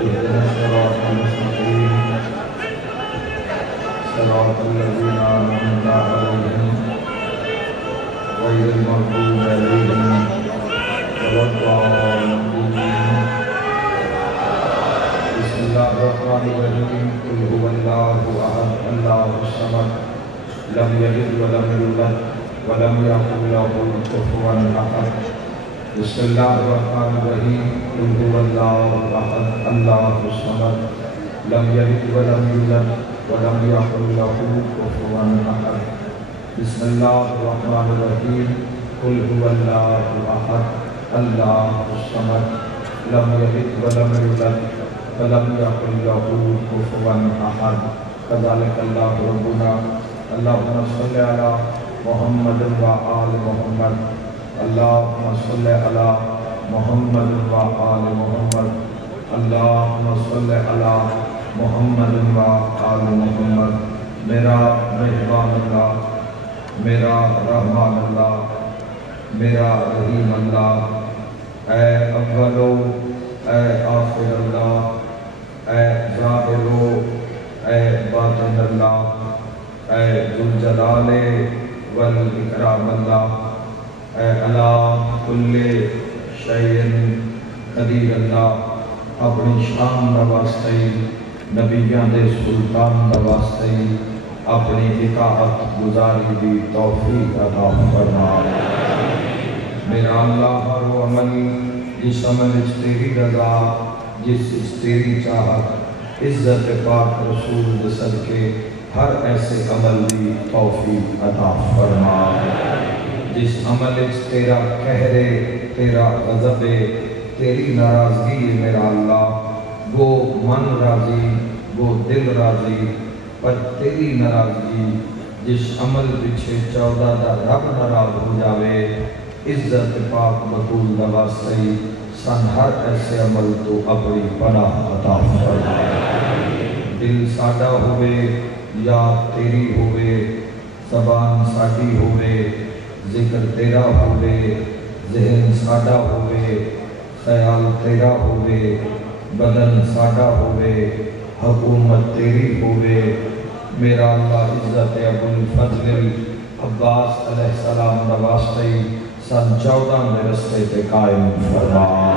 اهدنا الصراط المستقيم صراط الذين أنعمت عليهم غير المغضوب عليهم ولا الضالين. بسم الله الرحمن الرحيم. قل هو الله أحد الله الصمد لم يلد ولم يولد ولم يكن له كفوا أحد. بسم الله الرحمن الرحيم. قل هو الله أحد الله الصمد لم يلد ولم يولد ولم يكن له كفوا أحد. بسم الله الرحمن الرحيم. قل هو الله أحد الله الصمد لم يلد ولم يولد ولم يكن له كفوا أحد. كذلك الله ربنا. اللهم صل على محمد وآل محمد. اللهم صل على محمد وآل محمد. اللهم صل على محمد وآل محمد. میرا مہربان اللہ، میرا رحمان اللہ، میرا رحیم اللہ، اے اولو اے آخر اللہ، اے ظاہر اے باطن اللہ، اے ذوالجلال والاکرام اللہ، اے علی کل شیء قدیر اللہ، اپنی شان دا واسطے نبیان دے سلطان دا واسطے اپنی اطاعت گزاری دی توفیق عطا فرما۔ میرا اللہ ہر وہ عمل جس عمل اس تیری رضا، جس اس تیری چاہت، عزت پاک رسول دے صدقے ہر ایسے عمل دی توفیق عطا فرما۔ جس عمل اس تیرا قہرے، تیرا غضب، تیری ناراضگی میرا اللہ، وہ من راضی، وہ دل راضی، پر تیری ناراضگی جس عمل پیچھے 14 دا رب ناراض ہو جاوے، عزت پاک بطول دا واسطے سن ہر ایسے عمل تو اپنی پناہ عطا فرما۔ دل ساڈا ہوئے یا تیری ہوئے، زبان ساڈی ہوئے، ذکر تیرا ہوئے، ذہن ساڈا ہوئے، خیال تیرا ہوئے، بدن ساڈا ہوئے، حکومت تیری ہوئے، میرا اللہ عزت ابو الفضل عباس علیہ السلام دا واسطے سن 14 میں رستے پہ قائم فرما۔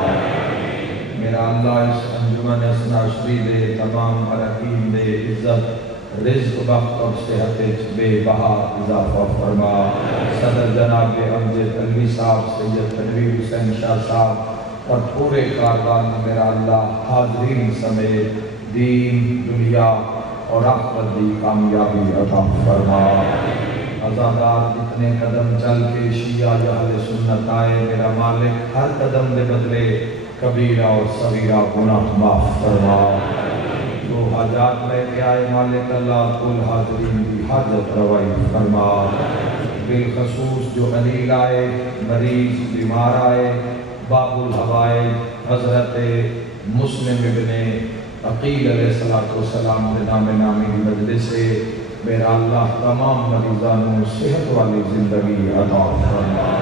میرا اللہ اس انجمن اسنا شری دے تمام حرکین دے عزت، رزق، وقت اور صحت بے بہا اضافہ فرما۔ صدر جناب امجد علوی صاحب، سید تنویر حسین شاہ صاحب اور پورے کاروان میرا اللہ حاضرین سمیت دین، دنیا اور آخرت دی کامیابی عطا فرما۔ عزادار جتنے قدم چل کے شیعہ یا اہل سنت آئے، میرا مالک ہر قدم دے بدلے کبیرہ اور صغیرہ گناہ معاف فرما۔ جو حاجات لے کے آئے مالک اللہ کل حاضرین کی حاجت روائی فرما۔ بالخصوص جو علیل آئے، مریض بیمار آئے، باب الحوائج حضرت مسلم ابن عقیل علیہ السلام کے نامی مجلس سے میرا اللہ تمام مریضانوں صحت والی زندگی عطا فرما۔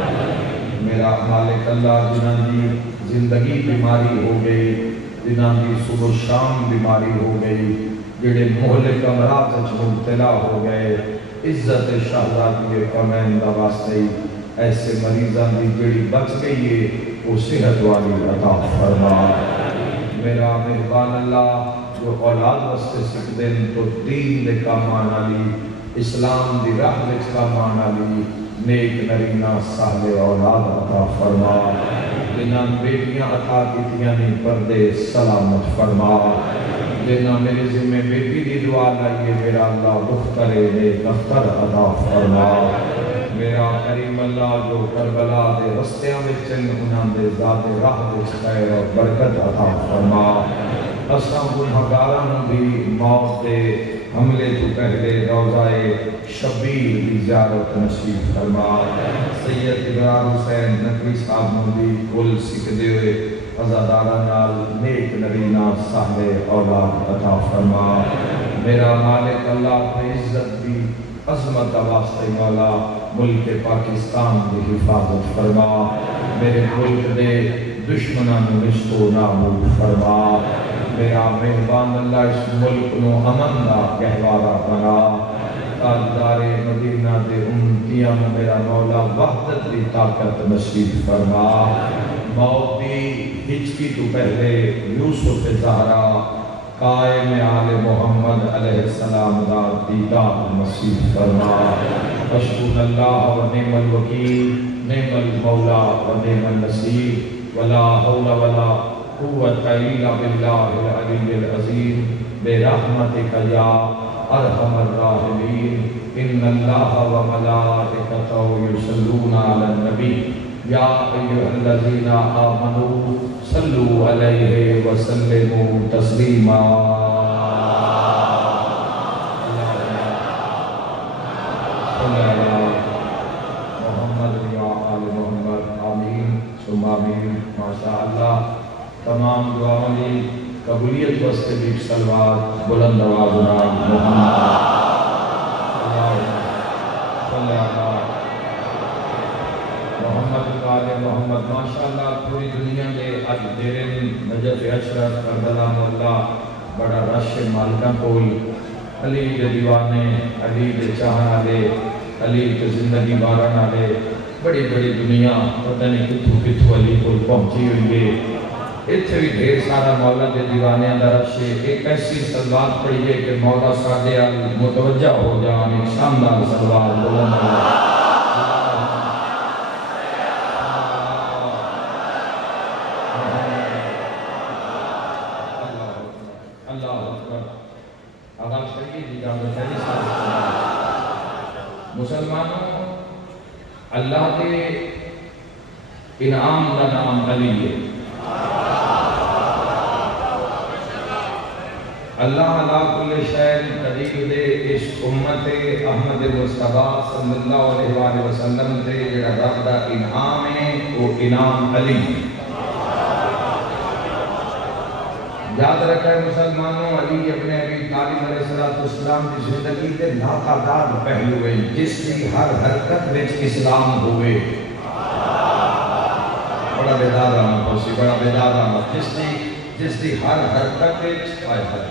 میرا مالک اللہ جنہاں دی زندگی بیماری ہو گئی، جنہاں دی صبح و شام بیماری ہو گئی، جڑے مہلک امراض مبتلا ہو گئے، عزت شہزادی کمین دا واسطے ایسے مریضان دی جڑی بچ گئی ہے وہ صحت والی عطا فرما۔ میرا مہربان اللہ جو اولاد واسطے سکھ دن تو دین دے کام آنا لی، اسلام دی راہ وچ کام آنا لی، نیک نرینہ صالح اولاد عطا فرما۔ جنہاں بیٹیاں عطا کیتیاں نے پردے سلامت فرما۔ جنہاں میرے ذمہ بیٹی دی دعا لائیے میرا اللہ دخترے نیک اختر عطا فرما۔ میرا کریم اللہ جو کربلا دے رستیاں میں چل انہاں دے ذات راہ وچ خیر اور برکت عطا فرما۔ اساں گنہگاراں بھی موت دے حملے تو پہلے روضہ شبیر دی زیارت نصیب فرما۔ سید ابراہیم حسین نقوی صاحب بھی کل سکھ دے ہوئے عزادارہ نال نیک نرینہ صالح اولاد عطا فرما۔ میرا مالک اللہ اپنے عزت دی عظمت واسطے مولا ملک پاکستان کی حفاظت فرما، میرے ملک دے دشمنوں نشتو نابود فرما، میرا مہربان اللہ اس ملک نو امن دا گہوارہ بنا، تاجدار مدینہ دے امتیاں میرا مولا وحدت دی طاقت نصیب فرما، موت دی ہچکی تو پہلے یوسف زہرا قائم آل محمد علیہ السلام دا دیدار نصیب فرما، حسبنا اللہ و نعم الوکیل نعم المولا و نعم النصیر ولا حول ولا قوت الا باللہ العلی العظیم برحمتک یا ارحم الراحمین ان اللہ و ملائکتہ یصلون علی النبی یا ایھا الذین آمنوا صلوا علیہ وسلموا تسلیما۔ محمد یا آل محمد آمین ثم آمین۔ ماشاءاللہ تمام دعاؤں کی قبولیت واسطے بھی صلوات بلند آواز نال محمد صلی اللہ محمد آل محمد۔ ماشاءاللہ پوری دنیا میں اج دیرے نجف اشرف کربلا مولا بڑا رش مالکاں کول علی دے دیوانے، علی دے چاہن والے، علی دے زندگی بارن والے، بڑی بڑی دنیا پتہ نہیں کتھوں کتھوں علی کول پہنچی ہوئی ہے۔ اتھے بھی ڈھیر سارا مولا دے دیوانے اندر رشے، ایک ایسی صلوات پڑھیے کہ مولا سادے متوجہ ہو جان، ایک شاندار صلوات بلند اللہ اکبر۔ آغاز کریے جی جانب پہلی مسلمانوں، اللہ کے انعام کا نام علی ہے۔ اللہ علیہ کل شہر قدیر دے اس امت احمد مصطفیٰ صلی اللہ علیہ وآلہ وسلم دے جڑا رب دا انعام ہے وہ انعام علی۔ یاد رکھیں مسلمانوں، علی ابن ابی طالب علیہ السلام کی زندگی دے ناقابل پہلو ہیں جس کی ہر حرکت وچ اسلام ہوئے۔ بڑا بیدار آنا پوسی، بڑا بیدار آنا، جس دی ہر حرکت وچ آئے ہے،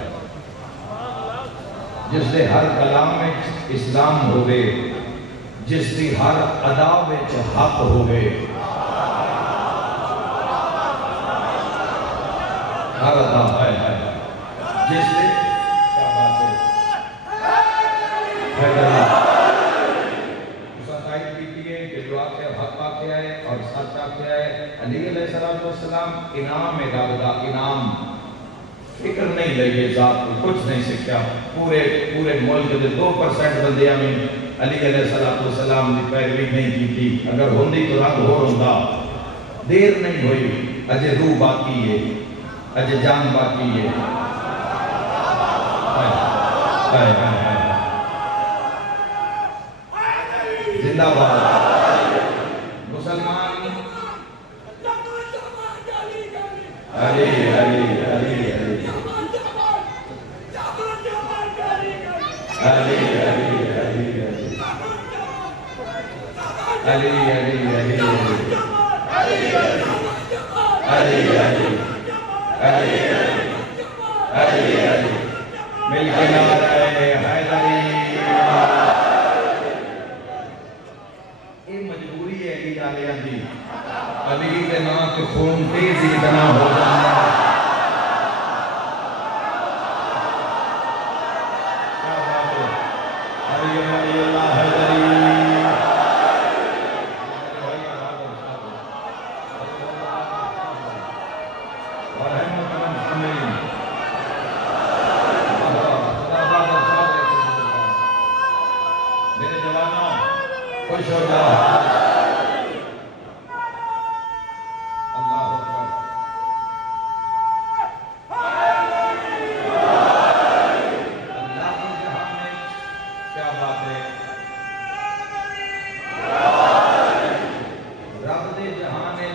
جس دے ہر کلام میں اسلام ہوئے، جس دی ہر ادا وچ حق ہوئے، ہر ادا ہے جس دے کیا بات ہے اس عقائد کی ہے کہ جو آتے حق آتے آئے اور سچ آتے آئے۔ علی علیہ السلام انعام میں ڈالدہ انعام، فکر نہیں لگے ذات کو کچھ نہیں سکھیا، پورے ملک دے 2% بندیاں میں علی علیہ السلام نے پیروی نہیں کی تھی، اگر ہوندی تو رنگ ہو رہا، دیر نہیں ہوئی، اجے روح باقی ہے، اجے جان باقی ہے۔ زندہ باد مسلمان، علی علی علی علی علی علی علی علی علی مل کے نعرہ حیدری۔ یہ مجبوری ہے علی علیہ دی، علی کے نام کے خون تیزی اتنا ہو جانا۔ خوش ہو جاؤ۔ اللہ اکبر۔ اللہ کی جہان میں کیا بات ہے، رب دے جہان میں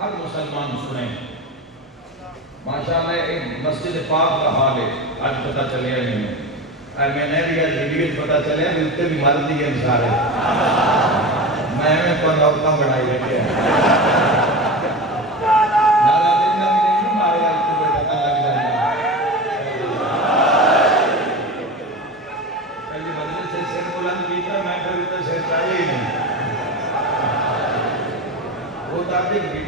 ہر مسلمان سنیں۔ ماشاءاللہ ایک مسجد پاک کا حال ہے، آج پتہ چلے نہیں، میں نے بھی آج ویڈیو پتہ چلے بھی اتنے بھی مرد ہی ہیں سارے۔ میں تو عورتیں بڑھائی رکھے ہیں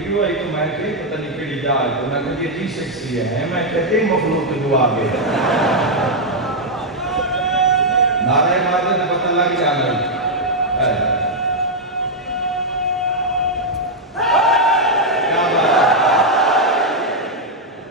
ویڈیو آئی تو میں کہ پتہ نہیں کیڑی جا ہے تو میں کہ جی سیکسی ہے میں کہتے ہیں مخلوق دعا کے نعرہ مارے تو پتہ لگ جانا ہے کیا بات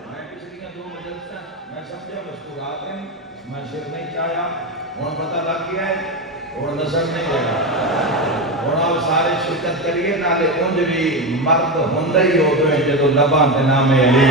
میں پچھلیاں دو مجلسیں میں سمجھا مذکورات ہیں میں شر نہیں چاہیا ہوں پتہ لگ گیا ہے اور نظر نہیں لگا اور آپ سارے شرکت کریے نالے اونج بھی مرد ہوندہ ہی ہوتے ہیں جدو لبان تے نام علی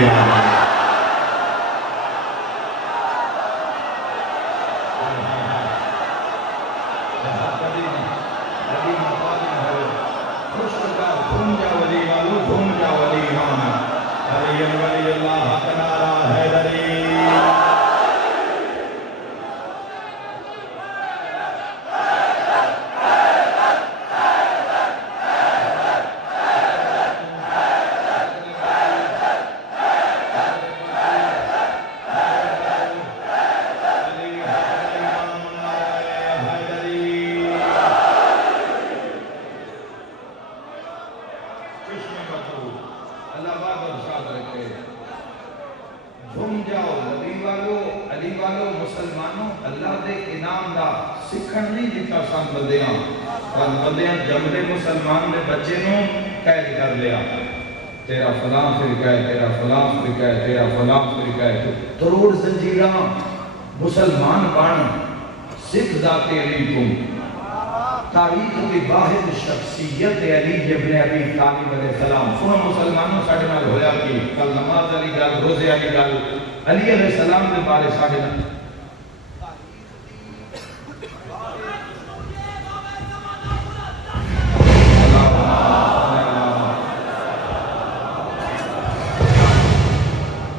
مسلمانوں اللہ دے انعام دا سکھن نہیں دیتا سان بندیاں جملے مسلمان نے بچے نو قید کر لیا تیرا فلاں فرقہ ہے تیرا فلاں فرقہ ہے تیرا فلاں فرقہ ہے تروڑ زنجیراں مسلمان بان سکھ ذات علی تم تاریخ کی واحد شخصیت علی ابن ابی طالب علیہ السلام سنو مسلمانوں ساڑھے نال ہویا کی کل نماز علی گل روزے علی گل علی علیہ السلام کے بارے ساڑھے نال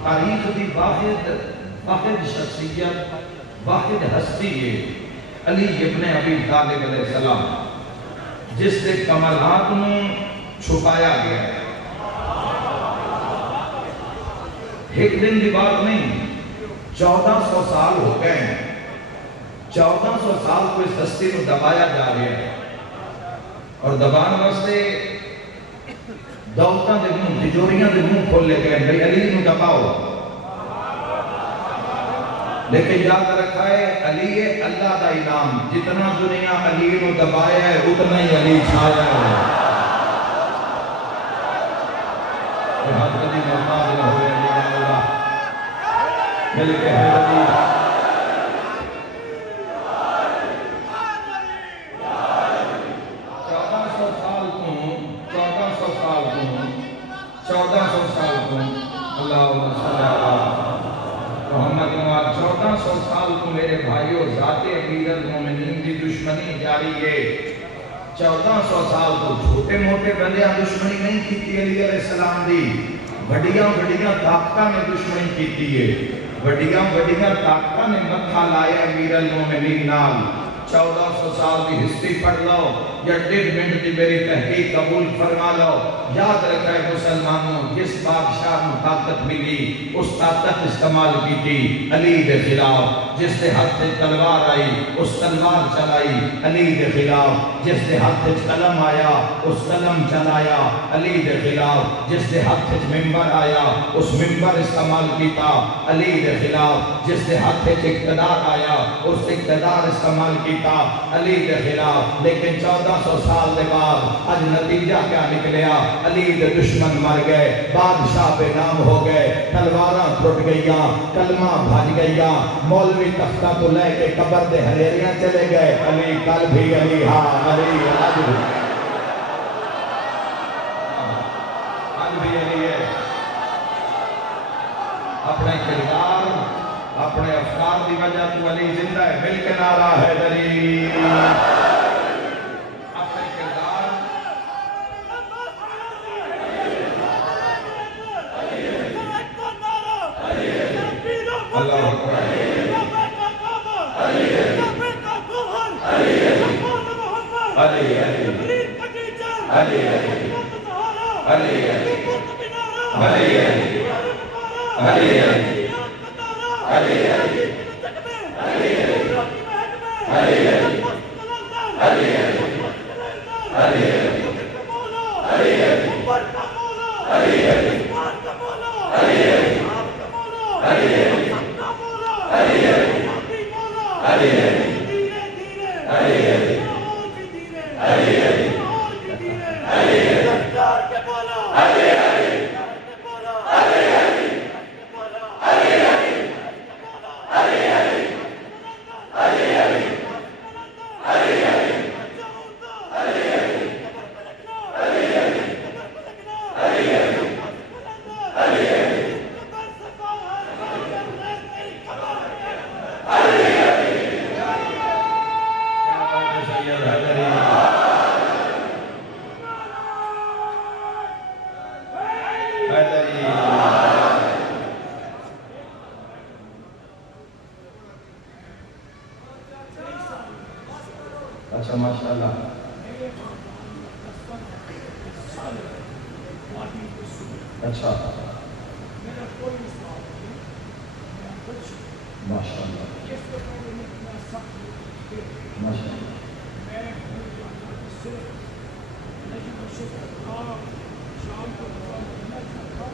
تاریخ کی واحد شخصیت واحد ہستی ہے علی ابن ابی طالب علیہ السلام جس سے کمالات میں چھپایا گیا ہے ایک دن کی بات نہیں 1400 سال ہو گئے ہیں 1400 سال کو اس ہستی کو دبایا جا رہا ہے اور دبان واسطے دولتاں دے منہ تجوریاں دے منہ کھول لے گئے بھئی علی نو دباؤ لیکن یاد رکھا ہے علی اللہ دا انعام جتنا دنیا علی نو دبایا ہے اتنا ہی علی چھایا ہے اور حد قدی محمد نہ ہوئے علی اللہ ملکہ ہے علی 1400 سال کو اللہ محمد نواز 1400 سال کو میرے بھائیوں ذات امیر المومنین کی دشمنی جاری ہے 1400 سال کو چھوٹے موٹے بندیاں دشمنی نہیں کیتی علی علیہ السلام دی بڑیاں طاقتہ نے دشمنی کیتی ہے بڑیاں طاقتہ نے متھا لائے امیر المومنین نال 1400 سال کی ہسٹری پڑھ لو یا 1.5 منٹ کی میری تحقیق قبول فرما لو یاد رکھے مسلمانوں جس بادشاہ میں طاقت ملی اس طاقت استعمال کی تھی علی دے خلاف جس دے ہاتھ سے تلوار آئی اس تلوار چلائی علی دے خلاف جس دے ہاتھ سے قلم آیا اس قلم چلایا علی دے خلاف جس دے ہاتھ سے ممبر آیا اس ممبر استعمال کیتا علی دے خلاف جس دے ہاتھ سے اقتدار آیا اس اقتدار استعمال کیتا علی دے خلاف لیکن 1400 سال دے بعد آج نتیجہ کیا نکلیا علی دے دشمن مر گئے بادشاہ بے نام ہو گئے تلواراں ٹوٹ گئیاں کلمہ بھاج گئیاں مولوی تختہ تو لے کے قبر دے ہریریاں چلے گئے علی کل بھی علی ہاں علی آج بھی علی ہے اپنے کردار اپنے افکار دی وجہ تو علی زندہ ہے مل کے نعرہ ہے دلی اپنے کردار اللہ اکبر علی علی علی علی علی علی علی علی علی علی علی اچھا ماشاءاللہ اچھا ماشاءاللہ ماشاءاللہ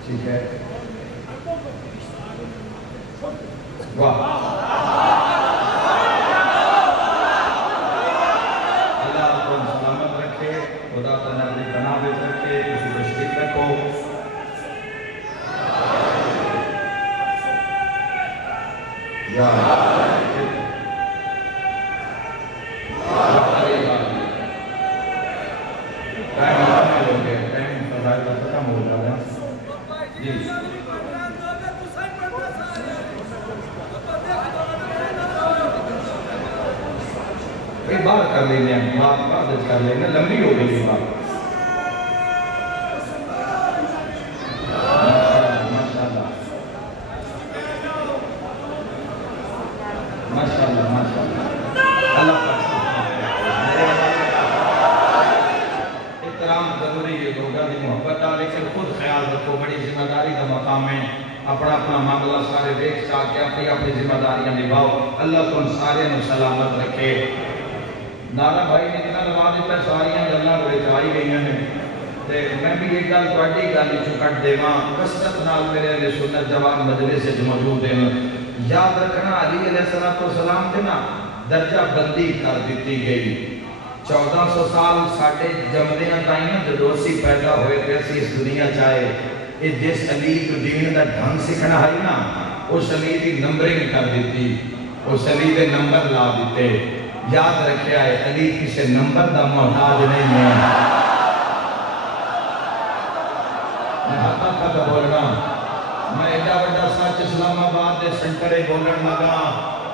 ٹھیک ہے واہ خدا تعالیٰ اپنی بناوٹ رکھے کسی تشریف رکھو یا ٹائم مکمل ہو گیا ٹائم فضائل کا ختم ہو رہا ہے جی ایک بار کر لیں گے بات کر لیں گے لمبی ہو گئی یہ بات ماشاءاللہ ماشاءاللہ ماشاءاللہ اللہ پاک احترام ضروری ہے لوگوں کی محبت ہے لیکن خود خیال رکھو بڑی ذمہ داری کا مقام ہے اپنا اپنا معاملہ سارے دیکھ چاہ کے اپنی اپنی ذمہ داریاں نبھاؤ اللہ تم سارے نو سلامت رکھے نانا بھائی نے جنہاں لگا دیتا ہے ساریاں گلہ بڑے چاہی گئی ہیں میں بھی ایک گل پڑھی گل چکٹ دے ماں کسرت نال میرے علیہ سنت جوان مجلس سے موجود ہیں یاد رکھنا علی علیہ السلام تھے نا درجہ بندی کر دیتی گئی 1400 سال ساڑھے جمدیاں تائیں جو اسی پیدا ہوئے تھے اسی اس دنیا چاہے جس علی کو دین دا ڈھنگ سکھنا ہے نا اس علی کی نمبرنگ کر دیتی اس علی کے نمبر لا دیتے یاد رکھے آئے علی کسی نمبر دا محتاج نہیں ہے میں ہاتھا تھا بولنا میں ایڈا بڑا سچ اسلام آباد دے سنٹرے بولن لگا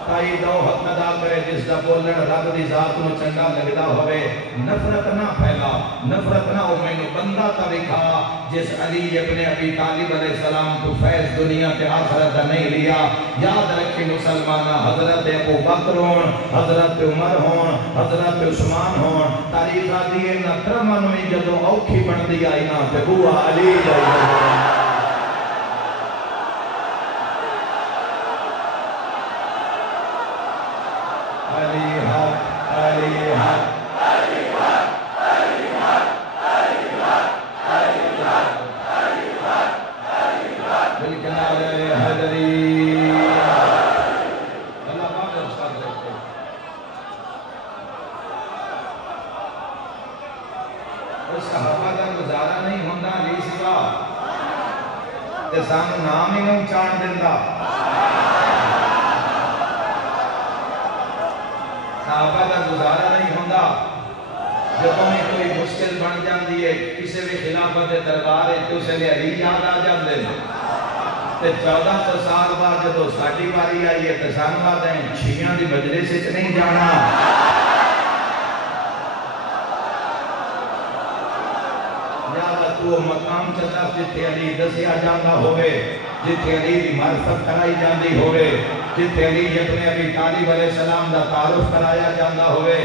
تائی دو حق ادا کرے جس دا بولن رب دی ذات میں چنگا لگدا ہوئے نفرت نہ پھیلا نفرت نہ ہو میں نے بندہ تا دکھا جس علی ابن ابی طالب علیہ السلام کو فیض دنیا کے آخرت نہیں لیا یاد رکھے مسلمانہ حضرت ابو بکر ہون حضرت عمر ہون حضرت عثمان ہون تاریخ آدھی نہ ترمن میں جدو اوکھی بن دیا اینا تے بوا علی جائے علی حق علی حق علی حق علی حق علی حق علی حق علی حق علی حق بالکنار حیدری اللہ پاک ارشاد رکھتے اس صحابہ کا گزارا نہیں ہوندہ علی سوا تے سانو نام ہی نہیں چاند دیندہ صحابہ کا گزارا نہیں ہوندہ جب ہمیں کوئی مشکل بن جاندی ہے کسی بھی خلافت دربار ہے تو اسے لئے علی یاد آ جاندے تے 1400 سال بعد جب ساڑھی باری آئی ہے تسان بات ہیں چھیاں دی مجلس سے نہیں جانا لہذا تو مقام چلا جتھے علی دسیا جانا ہوئے، جتھے علی دی معرفت کرائی جاندی ہوئے، جتھے علی ابن ابی طالب علیہ السلام دا تعارف کرایا جاندہ ہوئے.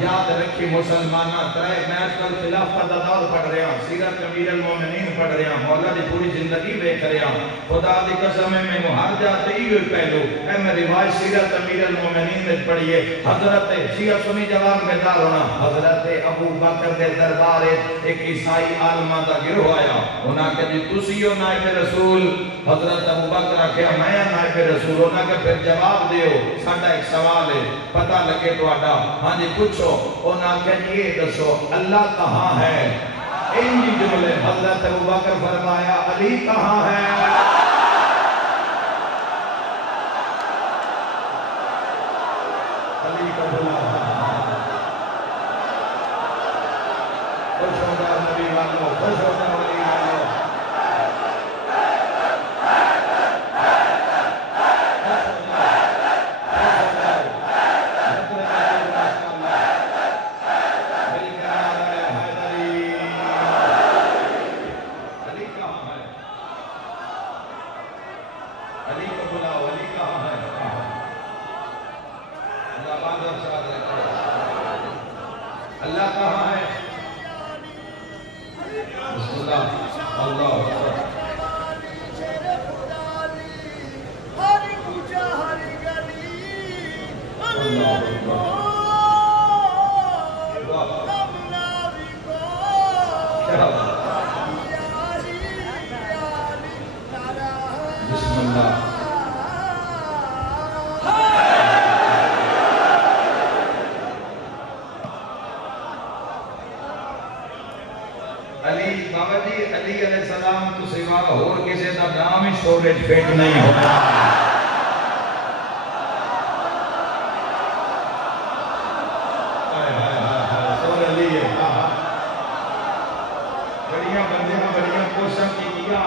یاد رکھی مسلمانہ ترائے میں آج کل خلافت دا دور پڑھ رہا ہوں، سیرت امیر المومنین پڑھ رہا ہوں، مولا دی پوری زندگی دیکھ رہا ہوں. خدا دی قسم میں ہر جاتے ہی ہوئی پہلو اے میں روایت سیرت امیر المومنین میں پڑھیے. حضرت شیعہ سنی جوان بیدار ہونا، حضرت ابو بکر دے دربار ایک عیسائی عالمہ دا گروہ آیا، انہاں کہ جی تسی ہو نائب رسول. حضرت ابو بکر آکھیا میں نائب رسول. انہاں کہ پھر جواب دیو، ساڈا ایک سوال ہے پتہ لگے تو آڈا. ہاں جی پوچھو. انہاں کہ جی یہ دسو اللہ کہاں ہے؟ ان جی جملے حضرت ابو بکر فرمایا علی کہاں ہے؟ علی کا بھلا خوش ہو جاؤ نبی والو، خوش ہو جاؤ علی والو. اللہ کہاں ہے؟ بسم اللہ اللہ بسم اللہ. علی بابا جی علی علیہ السلام تو سوا اور کسی دا نام ہی سٹوریج فیٹ نہیں ہوتا. سور علی ہے بڑیاں بندے میں بڑیاں کوشاں کی کیا.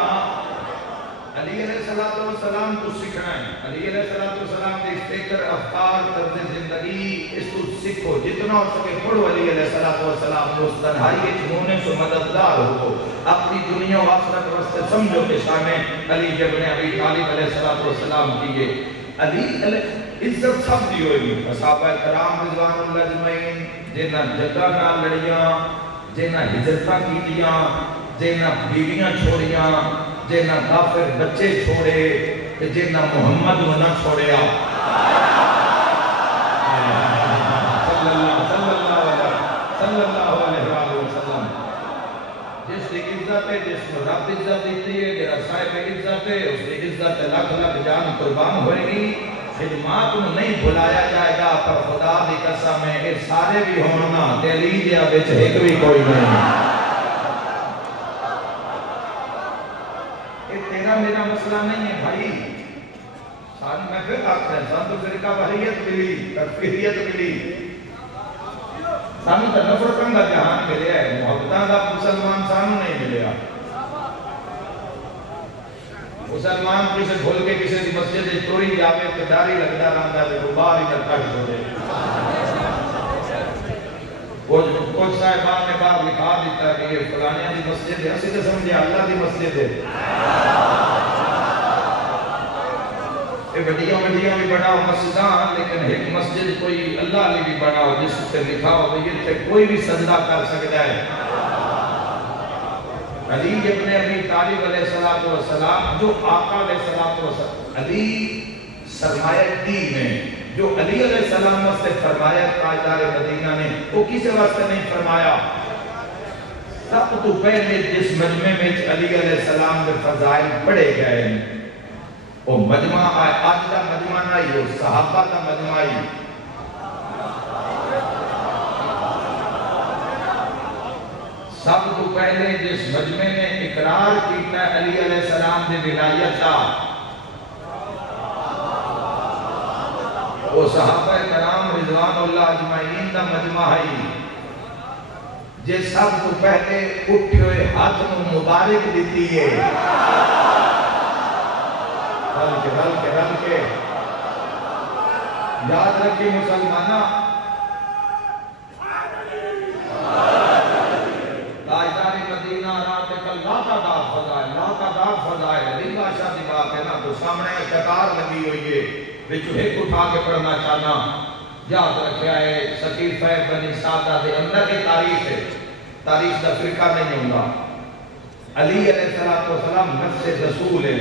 علی علیہ السلام تو سکھنا ہے. علی علیہ السلام کے فکر افکار طرز زندگی اس کو سکھو جتنا ہو سکے پڑھو. علی علیہ السلام کو اس تنہائی ہونے سے مددگار ہو. اپنی دنیا و آخرت واسطے سمجھو کہ شان علی ابن ابی طالب علیہ السلام کیے. علی عزت سب دی ہوئی. صحابہ کرام رضوان اللہ اجمعین جنہاں جگہ نہ لڑیاں، جنہاں ہجرتاں کیتیاں، جنہاں بیویاں چھوڑیاں، جنہاں کافر بچے چھوڑے، جنہاں محمد نہ چھوڑیا. صلی اللہ علیہ وسلم جس کی عزت ہے، جس کو رب عزت دیتی ہے، جرا صاحب عزت ہے، اس کی عزت لکھ لکھ جان قربان ہوئے گی. خدمات میں نہیں بھلایا جائے گا، پر خدا دی قسم ہے یہ سارے بھی ہونا دلی دیا بچ ایک بھی کوئی نہیں. یہ تیرا میرا مسئلہ نہیں ہے بھائی. سان میں پھر آتا ہے سان تو فرقہ واحیت ملی، تکفیریت ملی. سانو تو نفرتاں دا جہان ملیا ہے، محبتاں دا مسلمان سانو نہیں ملیا. مسلمان کسے بھول کے کسے دی مسجد چوری جاوے تو داری لگتا رہتا ہے تو باہر ہی کٹ چھوڑے. کچھ صاحبان نے باہر لکھا دیتا کہ یہ فلانیاں دی مسجد ہے، اسی تو سمجھے اللہ دی مسجد ہے. یہ بڑیاں بھی بڑھاؤ مسجدان، لیکن ایک مسجد کوئی اللہ علی بھی بڑھاؤ جس سے لکھا ہو یہ تے کوئی بھی سجدہ کر سکتا ہے. علی ابن ابی طالب علیہ السلام جو آقا علیہ السلام، علی سرمایہ دین ہے. جو علی علیہ السلام سے فرمایا تاجدار مدینہ نے وہ کسی واسطے نہیں فرمایا. سب تو پہلے جس مجمع میں علی علیہ السلام کے فضائل پڑھے گئے وہ مجمع آئے. آج کا مجمع نہ ہی ہو، صحابہ کا مجمع ہی. سب تو پہلے جس مجمع نے اقرار کیتا ہے علی علیہ السلام دے ولایت کا وہ صحابہ کرام رضوان اللہ اجمعین دا مجمع ہے. جس سب تو پہلے اٹھے ہوئے ہاتھ میں مبارک دیتی ہے. رل کے یاد رکھی مسلمانہ، تاجدار مدینہ فضائل علی بادشاہ دی بات ہے نا، تو سامنے قطار لگی ہوئی ہے، بچو ایک اٹھا کے پڑھنا چاہنا۔ یاد رکھیا ہے سقیفہ بنی سعدہ دے اندر کی تاریخ ہے، تاریخ دا فرقہ نہیں ہوگا۔ علی علیہ السلام نفس رسول ہے،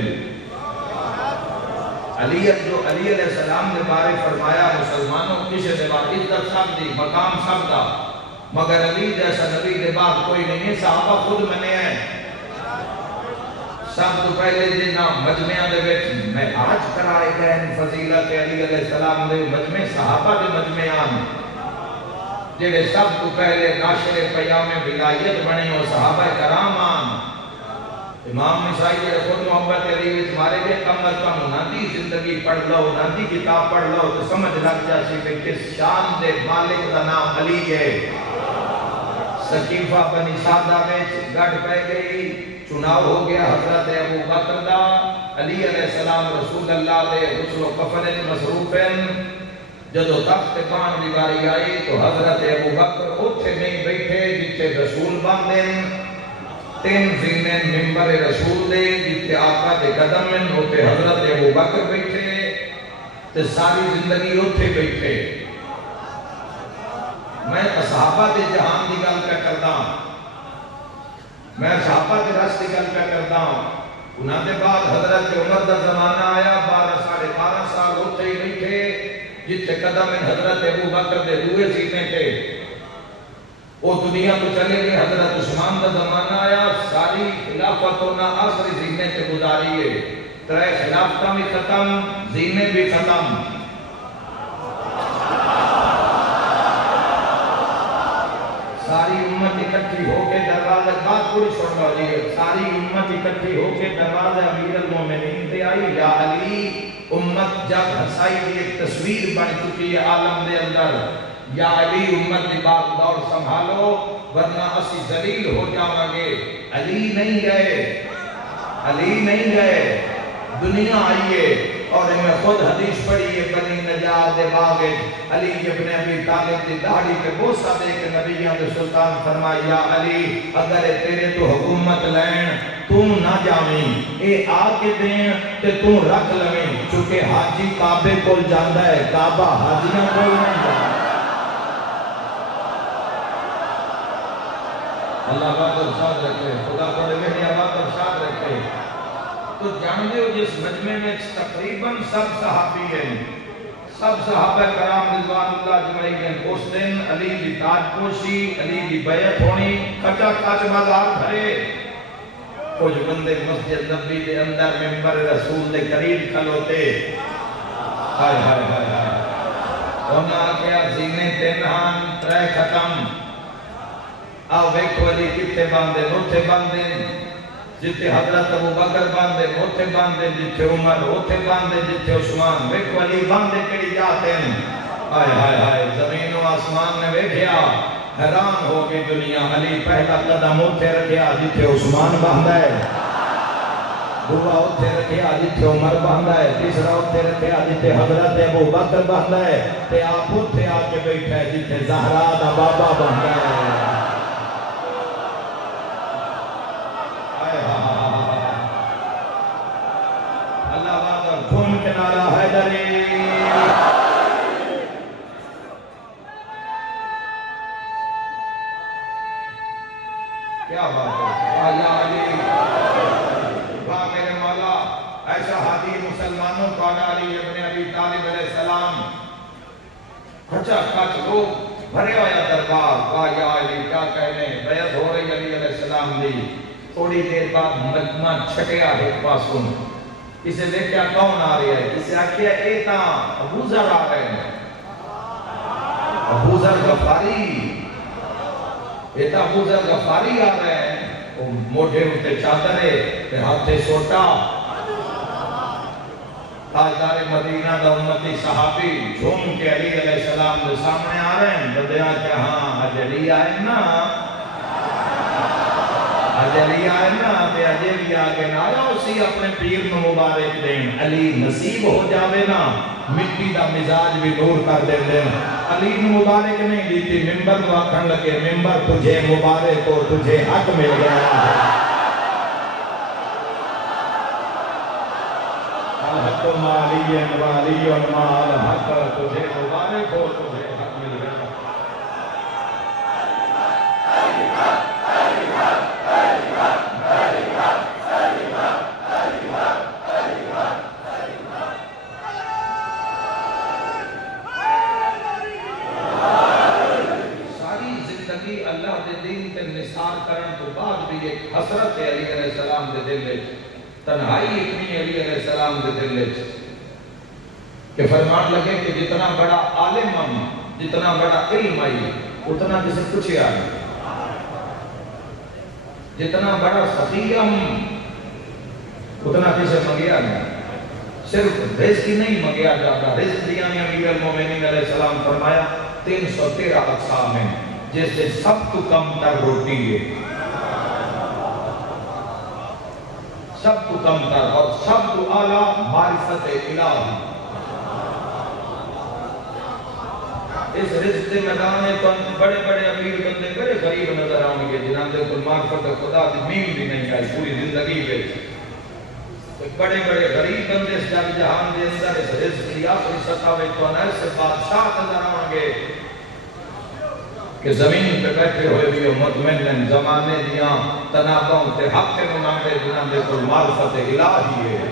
علی علیہ السلام نے بارے فرمایا مسلمانوں کسی نے بات عزت سب دی، مقام سب دا، مگر علی جیسا نبی دے بعد کوئی نہیں ہے۔ صحابہ خود منے ہیں، سب تو پہلے جنہ مجمعہ دے بیٹھ میں آج کرائے گئے فضیلت علی علیہ السلام دے مجمع صحابہ دے مجمعان جڑے سب تو پہلے ناشر پیام ولایت بنے ہو صحابہ کرام آن۔ امام نسائی کے خود محبت علی وچ مارے گئے کم از کم ناندی زندگی پڑھ لو، ناندی کتاب پڑھ لو تو سمجھ لگ جاسی کہ کس شان دے مالک دا نام علی ہے۔ سقیفہ بنی سعدہ میں گڑھ پہ گئی، چناؤ ہو گیا حضرت ابو بکر دا، علی علیہ السلام رسول اللہ دے غسل و کفن مصروف ہیں۔ جدو تخت پان دی باری آئی تو حضرت ابو بکر اوتھے نہیں بیٹھے جتھے رسول باندھے، تین زینین ممبر رسول دے جتھے آقا دے قدم میں ہوتے حضرت ابو بکر بیٹھے تے ساری زندگی اوتھے بیٹھے۔ میں صحابہ دے جہان دی گل پہ کردا ہوں، میں صحابہ دے رس دی گل پہ کردا ہوں۔ انہاں دے بعد حضرت عمر دا زمانہ آیا، 12 سال اوتھے ہی بیٹھے جتھے قدم میں حضرت ابو بکر دے دوئے سینے تھے۔ وہ دنیا کو چلے گئے، حضرت عثمان دا زمانہ آیا، ساری خلافت انہاں آخری زینے سے گزاری ہے، 3 خلافتہ بھی ختم، زینے بھی ختم۔ ساری امت اکٹھی ہو کے دروازہ بات پوری سن لو جی، ساری امت اکٹھی ہو کے دروازہ امیر المومنین تے آئی، یا علی امت جب ہسائی کی ایک تصویر بن چکی ہے عالم دے اندر، یا علی امت دی بات دور سنبھالو ورنہ اسی ذلیل ہو جاؤں گے۔ علی نہیں گئے، علی نہیں گئے، دنیا آئیے۔ اور میں خود حدیث پڑھی ہے بنی نجار دے باغ علی ابن ابی طالب دی داڑھی پہ بوسہ دے کے نبیان دے سلطان فرمایا، یا علی اگر تیرے تو حکومت لین تم نہ جاویں، اے آکے دیں تے تم رکھ لویں، چونکہ حاجی کعبے کول جاندہ ہے، کعبہ حاجیاں کول نہیں جاندہ۔ اللہ بات اور شاد رکھے، خدا بڑے میری آباد اور شاد رکھے۔ تو جانتے ہو جس مجمع میں تقریباً سب صحابی ہیں، سب صحابہ کرام رضوان اللہ اجمعین ہیں۔ اس دن علی کی تاج پوشی، علی کی بیعت ہونی، کچا کچ بازار بھرے، کچھ بندے مسجد نبی دے اندر ممبر رسول دے قریب کھلوتے، ہائے ہائے ہائے ہائے، انہاں کیا زینے تنہان 3 ختم۔ آؤ بیٹھو علی کتے باندھے نوتھے باندھے، جتے حضرت ابو بکر باندھے نوتھے باندھے، جتے عمر نوتھے باندھے، جتے عثمان بیٹھو علی باندھے کڑی جاتے ہیں۔ آئے ہائے ہائے، زمین و آسمان نے بیٹھیا، حیران ہو گئی دنیا۔ علی پہلا قدم اوتھے رکھیا جتے عثمان باندھا ہے، دوسرا اوتھے رکھیا جتے عمر باندھا ہے، تیسرا اوتھے رکھیا جتے حضرت ابو بکر باندھا ہے، تے آپ اوتھے آ کے بیٹھا ہے جتے زہرا دا بابا باندھا ہے۔ کنارہ حیدری کیا بات ہے، یا علی واہ میرے مولا، ایسا ہادی مسلمانوں کو علی ابن ابی طالب علیہ السلام کچا کچ لوگ بھرے ہویا دربار، واہ یا علی کیا کہنے، بیعت ہو رہی علی علیہ السلام دی۔ تھوڑی دیر بعد مجمع چھٹیا ایک پاسوں، اسے دیکھیا کون آ رہی ہے، اسے آکھیا اے تاں ابو ذر آ رہے ہیں، ابو ذر غفاری، اے تاں ابو ذر غفاری آ رہے ہیں۔ وہ موٹے ہوتے چادرے تے ہاتھے سوٹا، تاجدار مدینہ دا امتی صحابی جھوم کے علی علیہ السلام دے سامنے آ رہے ہیں۔ بدیاں کہ ہاں علی آئے نا، علی آئے نا، تے علی آگے نہ آیا اسی اپنے پیر میں مبارک دیں۔ علی نصیب ہو جاوے نا، مٹی دا مزاج بھی نور کر دیں دیں۔ علی نے مبارک نہیں دیتی، ممبر کو آکھن لگے ممبر تجھے مبارک ہو، تجھے حق مل گیا ہے۔ تم علی ولی مال حق تجھے مبارک ہو تجھے حق مل گیا ساری زندگی اللہ دے دین تے نثار کرن تو بعد بھی ایک حسرت ہے علی علیہ السلام دے دل وچ تنہائی اتنی علی علیہ السلام دے دل وچ کہ فرمان لگے کہ جتنا بڑا عالم ہم جتنا بڑا علم آئی اتنا کسی کچھ آئی جتنا بڑا سخی ہم اتنا کسی منگیا نہیں صرف رزق ہی نہیں منگیا جاتا رزق دیا میں امیر المومنین علیہ السلام فرمایا 313 اقسام ہیں جس سے سب تو کم تر روٹی ہے سب تو کم تر اور سب تو اعلیٰ معرفت الہی اس رزق کے میدان میں بڑے بڑے امیر بندے بڑے غریب نظر آؤں گے جنہاں دے کل معرفت خدا دی میل بھی نہیں آئی پوری زندگی میں بڑے بڑے غریب بندے اس جگ جہان دے اندر اس رزق کی آخری سطح میں تو ایسے بادشاہ نظر آؤں گے کہ زمین پہ بیٹھے ہوئے بھی مطمئن زمانے دیاں تنابوں تے حق کے منامے جنہاں دے کل معرفت الہی ہے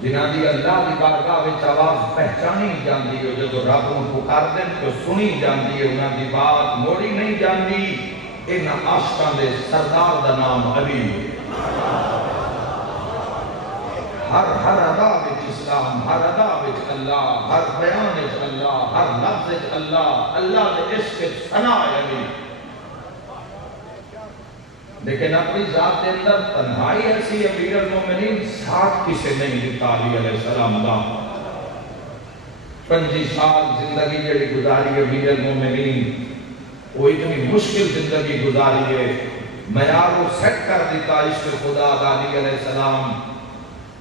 جنہاں دی اللہ دی بارگاہ وچ آواز پہچانی جاندی ہے جو رب نوں پکار دے تو سنی جاندی ہے انہاں دی بات موڑی نہیں جاندی انہاں عاشقاں دے سردار دا نام علی ہر ادا وچ اسلام ہر ادا وچ اللہ ہر بیان وچ اللہ ہر لفظ وچ اللہ اللہ دے عشق وچ ثنا علی لیکن اپنی ذات کے اندر تنہائی ایسی امیر المومنین ساتھ کسے نہیں دیتا علی علیہ السلام دا 25 سال زندگی جڑی گزاری امیر المومنین وہ اتنی مشکل زندگی گزاری ہے معیار کو سیٹ کر دیتا عشق خدا دا علی علیہ السلام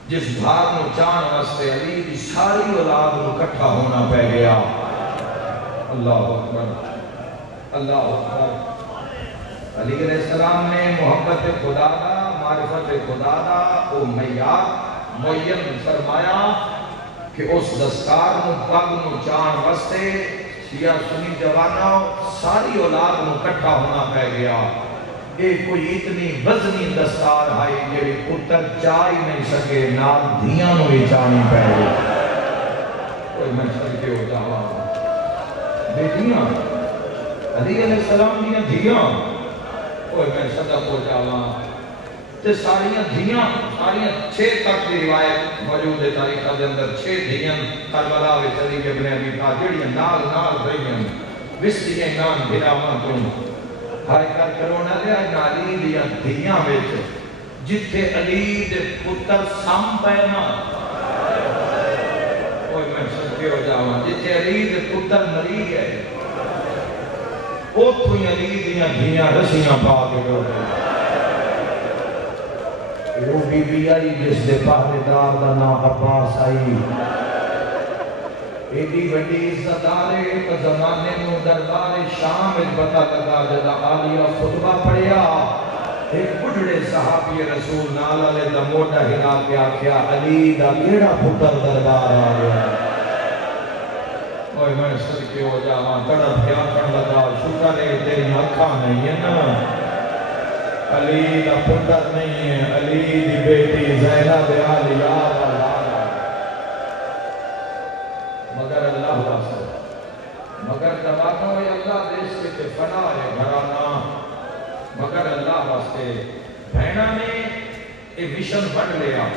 جس بھار نو جان واسطے علی دی ساری اولاد نو اکٹھا ہونا پہ گیا اللہ اکبر اللہ اکبر علی علیہ السلام نے محبت خدا دا معرفت خدا دا او معیار معین فرمایا کہ اس دستار نو پگ نو جان واسطے شیعہ سنی جوانا ساری اولاد نو اکٹھا ہونا پہ گیا ایک کوئی اتنی وزنی دستار آئی جیڑی پتر چاہی نہیں سکے نال دھیاں نو ہی چاہنی پہ گیا کوئی منشر کے ہو جاوا بیٹیاں علی علیہ السلام دیاں دھیاں کوئی میں صدق ہو جاوا تے ساریاں دھیاں ساریاں 6 تک کی روایت موجود ہے تاریخ دے اندر 6 دھیاں کربلا وچ علی ابن ابی طالب جڑیاں نال رہیاں وسطیاں نام بھراواں تو ہائے کر کرونا دے علی دیاں دھیاں وچ جتھے علی دے پتر سام پینا کوئی میں صدق ہو جاوا جتھے علی دے پتر مری گئے اوتھوں ہی علی دیاں دھیاں رسیاں پا کے لو وہ بی بی آئی جس دے پہرےدار دا نام عباس آئی ایڈی وڈی عزتدار ایک زمانے میں دربار شام وچ پتہ لگا جدا عالیہ خطبہ پڑھیا ایک بڑھڑے صحابی رسول نال علیہ دا موٹا ہلا کے آکھیا علی دا کیڑا پتر دربار آ گیا اوہ میں صدقے ہو جاواں تڑپ کیا کر لگا شکر ہے تیری آنکھاں نہیں ہے نا علی دا پتر نہیں ہے علی دی بیٹی زینب عالیہ مگر اللہ واسطے مگر دبانا ہوئے اللہ دیش کے فنا ہے گھرانا مگر اللہ واسطے بہنہ نے ایک مشن بڑھ لیا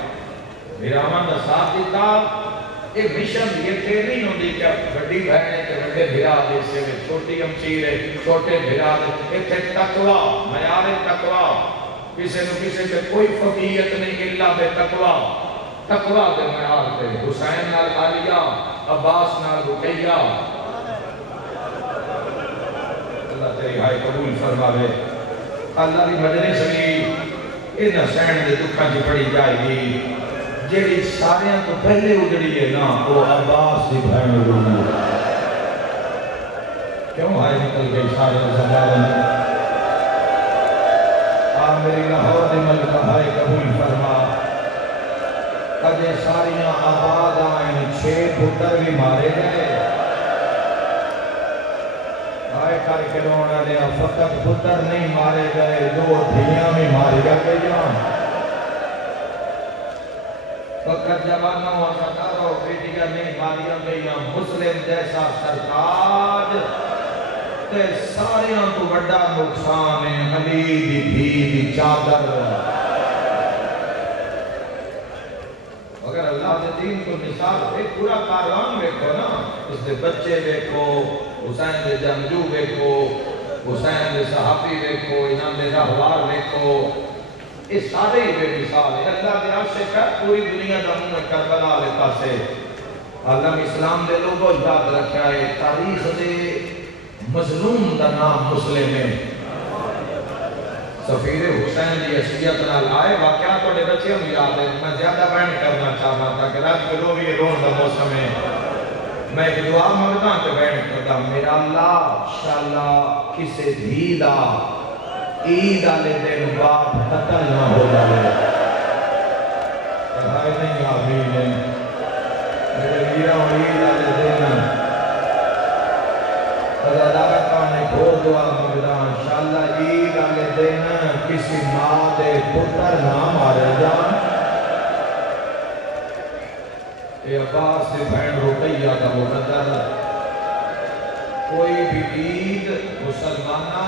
میرا آمان دا ساتھ دیتا ایک مشن یہ تھے نہیں ہوندی کہ بڑی بہنے کے بڑے بھرا دیسے میں چھوٹی امچیر ہے چھوٹے بھرا دیسے ایک تھے تقوی معیار تقوی کسی نو کسی پہ کوئی فقیت نہیں اللہ بے تقوی تقوی دے معیار تے حسین نال عالیہ عباس نال رقیہ اللہ تیری ہائے قبول فرماوے اللہ دی مجلس بھی ان حسین دے دکھاں جی پڑی جائے گی جیڑی ساریاں تو پہلے اجڑی ہے نا وہ عباس دی بہن اجڑی کیوں ہائے نکل گئی سارے زبان میری لاہور دی ملکہ ہائے قبول فرما ساریاں آباد آئیں 6 پتر بھی مارے گئے آئے کر کے رونا لیا فقط پتر نہیں مارے گئے 2 دھیاں بھی ماری گئے فقط جوانوں وفاداروں بیٹیاں نہیں ماریاں گئیاں مسلم جیسا سرتاج تے ساریاں تو بڑا نقصان ہے علی دی بھی دی چادر اگر اللہ دے دین کو مثال ایک پورا کاروان دیکھو نا اس دے بچے دیکھو حسین دے جنگجو دیکھو حسین دے صحابی دیکھو انہاں دے راہوار دیکھو اس سارے ہی بے مثال ہے اللہ دے عاشق ہے پوری دنیا دا منہ کربلا لے پاسے عالم اسلام دے لوگوں یاد رکھا ہے تاریخ دے مظلوم دا نام مسلم ہے سفیر حسین دی حیثیت نال آئے واقعات اور بچے ہم یاد ہے میں زیادہ بیان کرنا چاہتا تھا کہ رات کو بھی رون دا موسم ہے میں ایک دعا مانگتا کہ بیان کرتا میرا اللہ شاءاللہ کسے دھیدہ عید آلے دن باپ قتل نہ ہو جائے بھائی نہیں آمین ہے میرے ویرہ عید آلے دن حضرت نے بھور دعا مانگتا انشاءاللہ عید آلے دن کسی ماں دے پتر نہ مارے جان اے عباس دے بہن رقیہ کا مقدر کوئی بھی عید مسلمانہ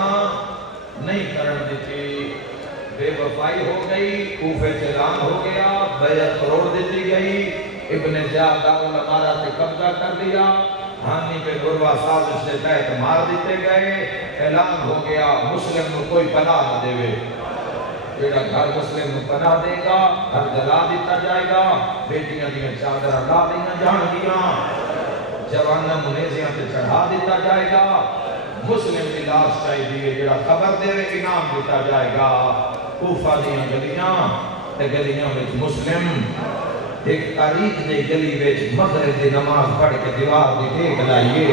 نہیں کرن دیتی بے وفائی ہو گئی کوفے چلان ہو گیا بیعت کروڑ دیتی گئی ابن زیاد دارل امارہ سے قبضہ کر دیا ہانی پہ گروہ سازش سے تحت مار دیتے گئے اعلان ہو گیا مسلم کو کوئی پناہ نہ دے وے جیڑا گھر مسلم کو پناہ دے گا گھر جلا دیتا جائے گا بیٹیاں دیاں چادر اللہ دیاں جان دیاں جوانہ منیزیاں تے چڑھا دیتا جائے گا مسلم کی لاش چاہی دیئے جیڑا خبر دے وے انعام دیتا جائے گا کوفہ دیاں گلیاں تے گلیاں وچ مسلم ایک تاریخ نے گلی وچ مغرب دی نماز پڑھ کے دیوار دی ٹیک لائیے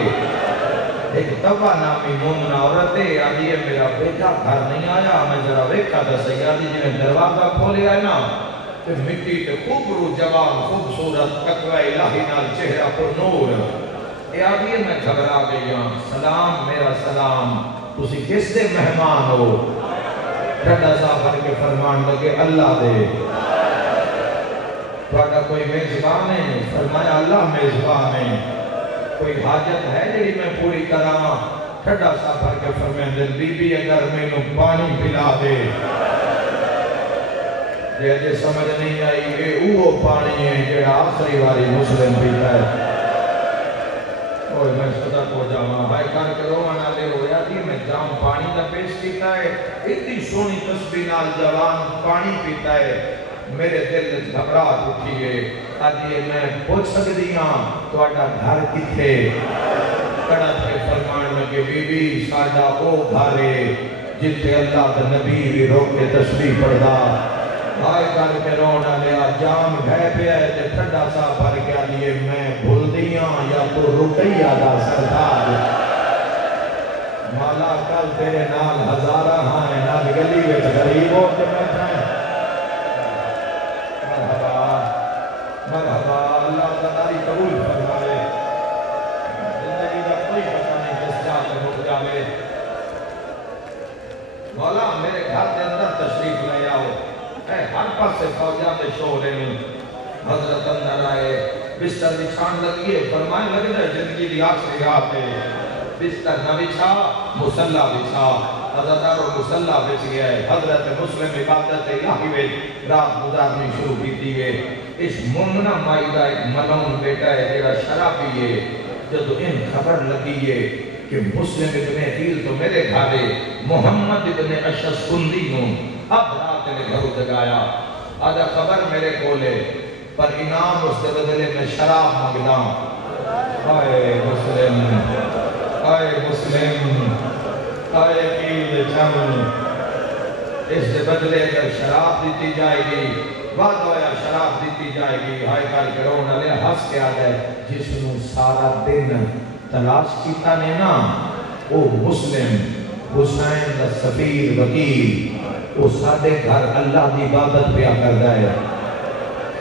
ایک طبع نامی مومنہ عورت ہے آدھی ہے میرا بیٹا گھر نہیں آیا میں ذرا ویکھا دا سیادی جی میں دروازہ کھولے آئے نا کہ مٹی تے خوبرو جوان خوبصورت تقوی الہی نال چہرہ پر نور اے آدھی ہے میں گھبرا گئی ہوں سلام میرا سلام تسی کس دے مہمان ہو ٹھڈا سا بھر کے فرمان لگے اللہ دے تھوڑا کوئی میزبان ہے فرمایا اللہ میزبان ہے کوئی حاجت ہے جڑی میں پوری کراں ٹھڈا سا بھر کے فرمائیں دل بی بی اگر میں نو پانی پلا دے جے سمجھ نہیں آئی اے وہ پانی ہے جڑا آخری واری مسلم پیتا ہے اوہ میں صدا کو جاواں بھائی کار کرو آنا لے ہویا دی میں جام پانی دا پیش کیتا ہے اتنی سونی تسبیح نال جوان پانی پیتا ہے میرے دل گھبراہٹ اٹھی ہے آدھی میں پوچھ سکتی ہاں تو آٹا گھر کتھے کڑت کے فرمان لگے بی بی ساڈا او گھارے جتے اللہ دا نبی بھی روک کے تسبیح پڑھدا آئے کر کے رونا لیا جام گھے پہ آئے تے ٹھڈا سا بھر کے آدھیے میں بھول دیاں یا تو رقیہ دا سردار مالا کل تیرے نال ہزارہ ہاں نال گلی وچ غریبوں کے بیٹھا ہے مرحبا اللہ تعالی قبول فرمائے زندگی کا کوئی پتہ نہیں کس جان میں رک جاوے مولا میرے گھر کے اندر تشریف لے آؤ اے ہر پاس سے فوجہ میں شو رہے ہیں حضرت اندر آئے بستر بچھان لگیے فرمائے لگے جائے زندگی دی آخری رات ہے بستر نہ بچھا مسلح بچھا حضرت اور مسلح بچ گیا ہے حضرت مسلم عبادت الہی میں رات گزارنی شروع کی دیئے اس مومنہ مائدہ ایک ملون بیٹا ہے جیڑا شرابی ہے جب ان خبر لگی ہے کہ مسلم ابن عقیل تو میرے گھارے محمد ابن اشس کندی ہوں اب رات نے گھرو جگایا آدھا خبر میرے کولے پر انعام اس دے بدلے میں شراب مانگنا آئے مسلم آئے مسلم آئے عقیل چمن اس دے بدلے اگر شراب دیتی جائے گی بات ہویا شراب دیتی جائے گی ہائے کر کے رونا لے ہس کے آدھے جس نے سارا دن تلاش کیتا نے نا وہ مسلم حسین دا سفیر وکیل وہ سادے گھر اللہ دی عبادت پہ کر ہے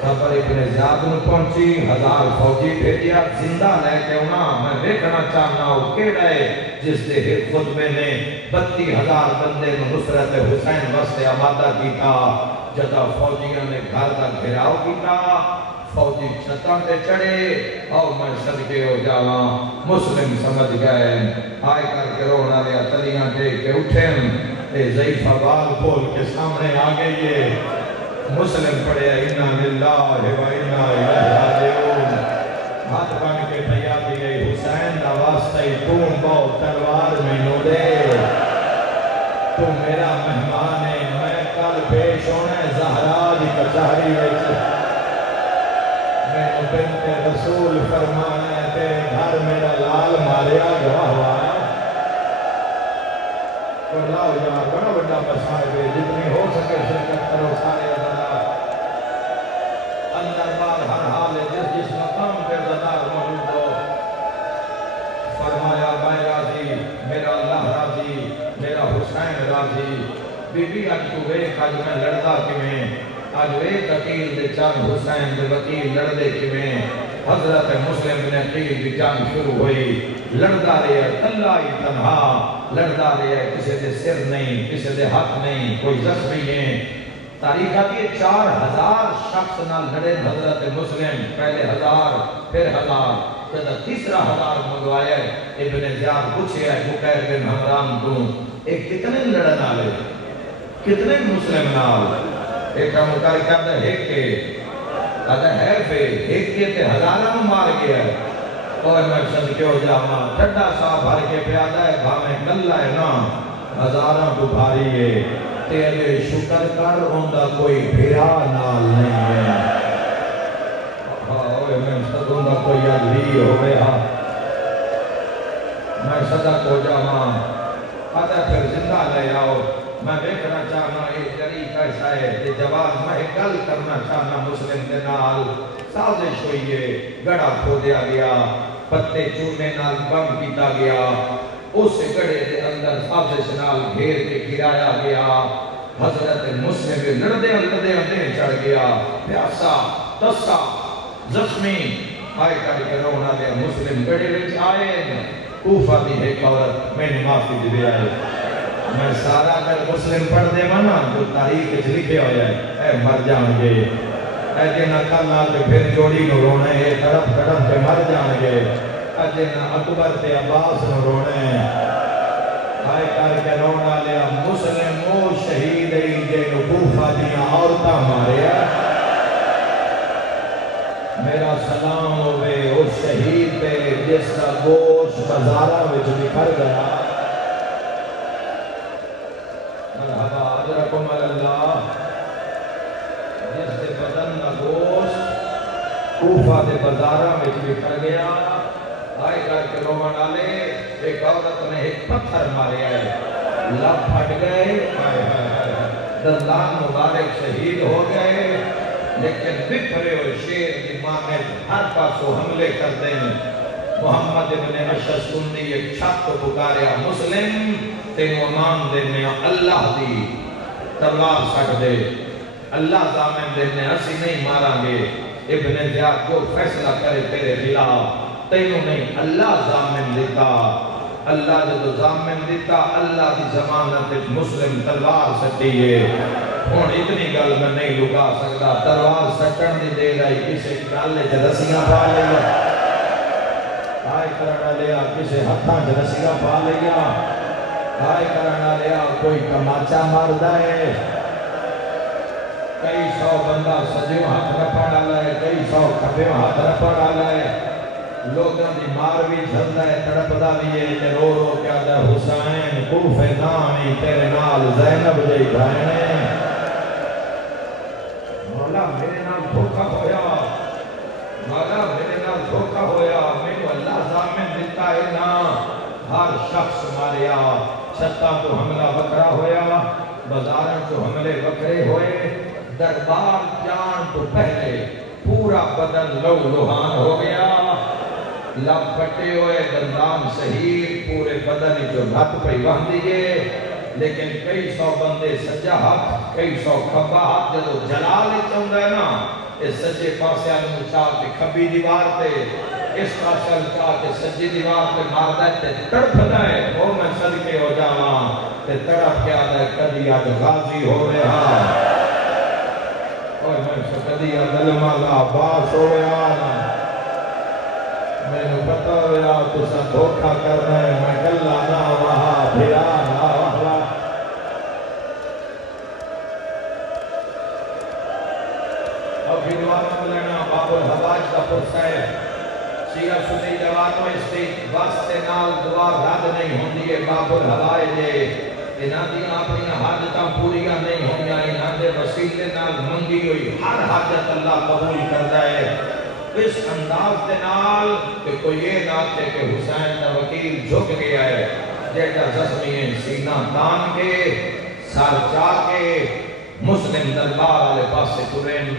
خبر ابن زیاد نو پہنچی، 1000 فوجی بھیجیا، زندہ لے کے ہونا میں دیکھنا چاہنا ہوں کیڑا ہے جس دے خطبے نے 32,000 بندے نو نصرت حسین واسطے آمادہ کیتا۔ جدہ فوجیاں نے گھر دا گھراؤ کیتا، فوجی چھتاں تے چڑھے اور میں صدقے ہو جاواں مسلم سمجھ گئے، آئے کر کے رونا لیا تلیاں دے کے اٹھیں، اے ضعیفہ بال کھول کے سامنے آگئے یہ مسلم پڑھے اِنَّا لِلَّهِ وَإِنَّا إِلَيْهِ رَاجِعُونَ، ہاتھ بن کے فریاد گئی حسین دا واسطہ تم بہت تلوار میں نو دے، تو میرا مہمان ہے، میں کل پیش ہونا ہے زہرا دی کچہری وچ، میں بنت رسول فرمانا ہے تیرے گھر میرا لال ماریا گواہ ہوا ہے۔ اور لاؤ یار بڑا بڑا مسائل ہے، جتنی ہو سکے شرکت کرو سارے عزادار اندر بار ہر حال ہے، جس مقام پہ عزادار موجود ہو، فرمایا میں راضی، میرا اللہ راضی، میرا حسین راضی، بی بی آج تو ایک آج میں لڑدا کی میں، آج ایک وکیل دے چند حسین دے وکیل لڑدے کی میں، حضرت مسلم بن عقیل دی جنگ شروع ہوئی، لڑدا رہے اللہ ہی تنہا، لڑدا رہے کسی دے سر نہیں، کسی دے ہاتھ نہیں، کوئی زخمی نہیں، تاریخ آتی 4000 شخص نہ لڑے حضرت مسلم، پہلے 1000 پھر 1000، جب تیسرا 1000 منگوایا ابن زیاد پوچھے ہے بکیر بن حمران کو ایک کتنے لڑن آلے کتنے مسلم نال ایک مکار کہتا ہے ایک کے کہتا ہے پہ ایک کے تے 1000 مار گیا ہے اور میں صدقے ہو جاما ٹھڈا صاحب بھر کے پیادا ہے بھامیں گلہ ہے نا 1000 تو بھاری ہے تیرے شکر کر ہوندہ کوئی بھیرا نال نہیں ہے میں صدقوں کوئی عدوی ہو گیا میں صدق ہو جاواں آدھا پھر زندہ لے آؤ میں دیکھنا چاہنا ایک طریقہ ایسا ہے کہ جواب میں گل کرنا چاہنا مسلم کے نال سازش ہوئی ہے گڑا کھو دیا گیا پتے چونے نال بند کیتا گیا اس گڑے کے اندر سازش نال گھیر کے گرایا گیا حضرت مسلم لڑدے چڑھ گیا پیاسا تسا زخمی آئے کر کے رونا دیا مسلم گڑے وچ آئے کوفہ دی ایک عورت میں نے معافی دے آئے میں سارا اگر مسلم پڑھ دے مانا جو تاریخ اچھ لکھے ہو جائے اے مر جان گے اے جنہ کل آتے پھر جوڑی نو رونے اے تڑپ کے مر جان گے اے جنہ اکبر تے عباس نو رونے آئے کر کے رونا لیا مسلم او شہید ایجے نو کوفہ دیا عورتہ ماریا میرا سلام ہوئے اس شہید پہ جس کا گوشت بازارہ وچ بکھر گیا مرحبا اجرکم اللہ جس دے بدن کا گوشت کوفہ دے بازارہ وچ بکھر گیا آئے کر کے رومن آلے ایک عورت نے ایک پتھر مارے آئے لب پھٹ گئے دندان مبارک شہید ہو گئے لیکن بکھرے ہوئے شیر کی ماں میں ہر پاسوں حملے کر دیں محمد ابن اشعث سنی ایک چھت کو پکاریا مسلم تینو امان دینے اللہ دی تلوار سک دے اللہ ضامن دینے اسی نہیں مارا گے ابن زیاد جو فیصلہ کرے تیرے خلاف تینو نہیں اللہ ضامن دیتا اللہ جو ضامن دیتا اللہ دی ضمانت مسلم تلوار سٹیے ہون اتنی گل میں نہیں لکا سکتا تلوار سٹن دی دے رہی کسے ڈالے جرسیاں پا لیا آئے کرنا لیا کسے ہتھاں جرسیاں پا لیا آئے کرنا لیا کوئی کماچا ماردہ ہے کئی سو بندہ سجیوں ہاتھ رپا ڈالا ہے کئی سو کھپیوں ہاتھ رپا ڈالا ہے لوگاں دی مار بھی جھلدا ہے تڑپدا بھی ہے کہ رو رو کیا دا حسین کوفے دانی تیرے نال زینب جی بھائنے مولا میرے نال دھوکہ ہویا مولا میرے نال دھوکہ ہویا میں کو اللہ ضامن دیتا ہے نا ہر شخص ماریا چھتا تو حملہ وکرا ہویا بازاروں تو حملے وکرے ہوئے دربار جان تو پہلے پورا بدن لو لوہان ہو گیا لب پھٹے ہوئے دندان صحیح پورے بدن جو ہاتھ پہ باندھ دیئے لیکن کئی سو بندے سجا ہاتھ کئی سو کھبا ہاتھ جدو جلال چاہتا ہے نا اس سجے پاسے آنو چاہ کے کھبی دیوار تے اس پاسے آنو چاہ کے سجی دیوار تے ماردہ تے تڑپ دائے وہ میں صدقے ہو جاواں تے تڑپ کیا دائے کدی آج غازی ہو رہا اور میں سے کدی آج علمہ عباس ہو رہا میں نے پتا ہویا تو سا دھوکھا کرنا ہے میں کلہ نہ وہاں بھیرا نہ وہاں اب بھی دعا مانگ لینا باب الحواج کا پرسہ ہے شیعہ سنی جوانوں اس کے واسطے نال دعا رد نہیں ہوندی ہے باب الحواج دے انہاں دیاں اپنی حاجتاں پوریاں نہیں ہوندیاں انہاں دے وسیلے نال منگی ہوئی ہر حاجت اللہ قبول کرتا ہے اس انداز دے نال کہ کوئی یہ نہ تھے کہ حسین کا وکیل جھک گیا ہے جیسا زخمی ہے سینہ تان کے سر چا کے مسلم دربار والے پاس سے ترین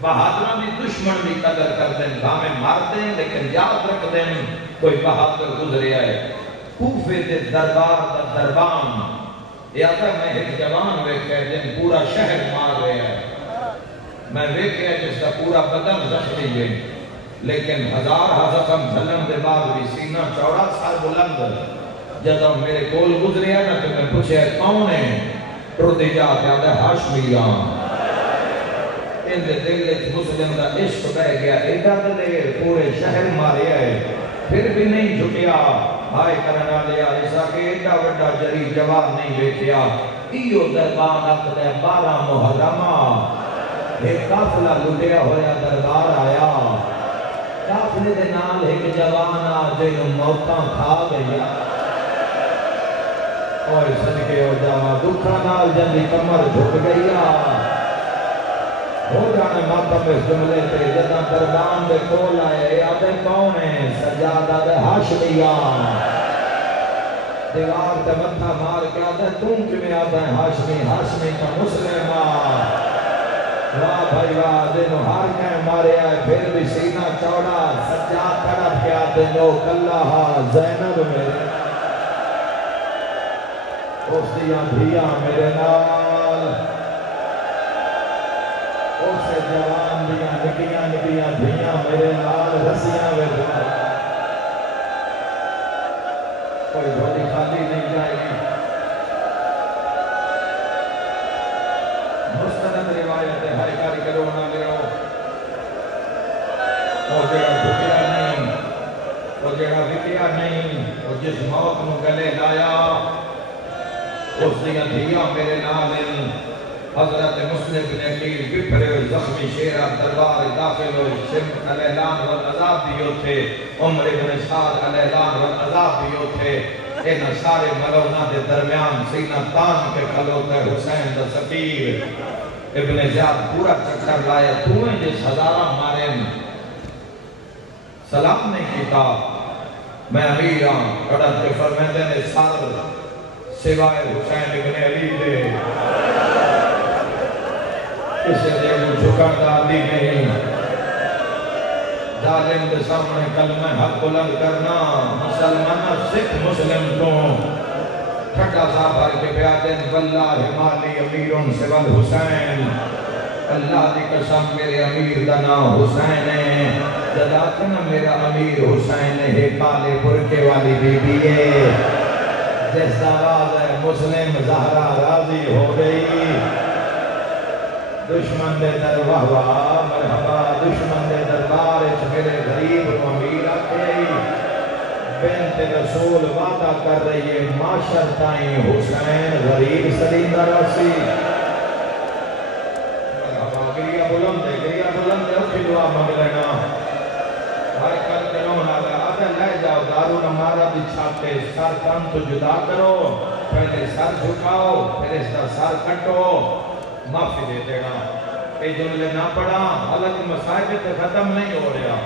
بہادروں بھی دشمن بھی قدر کر دیں گامیں مار دیں لیکن یاد رکھ دیں کوئی بہادر گزریا ہے کوفے دے دربار دا دربان یا تھا میں ایک جوان وے کہہ دیں پورا شہر مار رہا ہے میں ویکھے جس کا پورا بدن زخمی ہے لیکن ہزار زخم جھلن دے بعد بھی سینہ چوڑا سر بلند جب میرے کول گزریا نا تو میں پوچھے کون ہے ٹردی جا کے آدھے ہاشمیاں ان دے دل وچ مسلم دا عشق بہ گیا ایڈا دیر پورے شہر مارے ہے پھر بھی نہیں جھکیا ہائے کرنا لیا ایسا کہ ایڈا وڈا جری جواب نہیں ویکھیا ایو دربان اقدے 12 محرمہ ایک قافلہ لٹیا ہویا دربار آیا قافلے دے نال ایک جوان آ جنوں موتاں کھا گیا اور صدقے ہو جاواں دکھاں نال جنی کمر جھک گیا ہو جانے ماتم اس جملے تے جداں دربان دے کول آئے آدھے کون ہے سجاد آدھے ہاشمیاں دیوار تے متھا مار کے آدھے تم کیویں آدھے ہاشمی کا مسلم واہ بھائی واہ دنو ہار کہیں مارے آئے پھر بھی سینہ چوڑا سجاد طرف کیا دنو کلہا زینب میرے اس دیاں دھیاں میرے نال اس سے جوان دیاں نکیاں دھیاں میرے نال رسیاں ویدھا کوئی بھولی خالی نہیں جائے گی مستند روایت ہے ہائی کاری کرو نہ لڑو وہ جڑا بھکیا نہیں وہ جڑا وکیا نہیں وہ جس موت نو گلے لایا اس دیاں دھیاں میرے نال حضرت مسلم بن عقیل بپھرے ہوئے زخمی شیرہ دربار داخل ہوئے سمت الاعلان والعذاب بھی ہوتے عمر بن سعد الاعلان والعذاب بھی ہوتے ان سارے ملونہ دے درمیان سینہ تان کے کھلوتے حسین دا سفیر ابن زیاد پورا چکر لائے تویں جس ہزارہ مارن سلام نہیں کیتا میں امیر ہوں کڑت کے فرمیدے نے سر سوائے حسین ابن علی دے کسی دے وہ جھکر دادی نہیں ظالم دے سامنے کلمہ حق بلند کرنا مسلمانہ سکھ مسلم تو ٹھٹا صاحب ہر کے بیادن واللہ مالی امیرون سوال حسین اللہ دی قسم میرے امیر دا نام حسین ہے جداتنا میرا امیر حسین ہے کالے برکے والی بی بی ہے جس آواز ہے مسلم زہرہ راضی ہو گئی دشمن دے در واہ واہ مرحبا دشمن دے دربار اچھ میرے غریب کو امیر آکھے بنت رسول وعدہ کر رہی ہے معاشر تائیں حسین غریب سلیندہ رسی مرحبا گریہ بلند ہے اسی دعا مانگ لینا ہر کل کنون آدھا لے جاؤ دارون ہمارا بھی چھاتے سر کن تو جدا کرو پہلے سر جھکاؤ پھر اس کا سر کٹو معافی دے دینا اے جملے نہ پڑھا حالانکہ مسائب تے ختم نہیں ہو رہا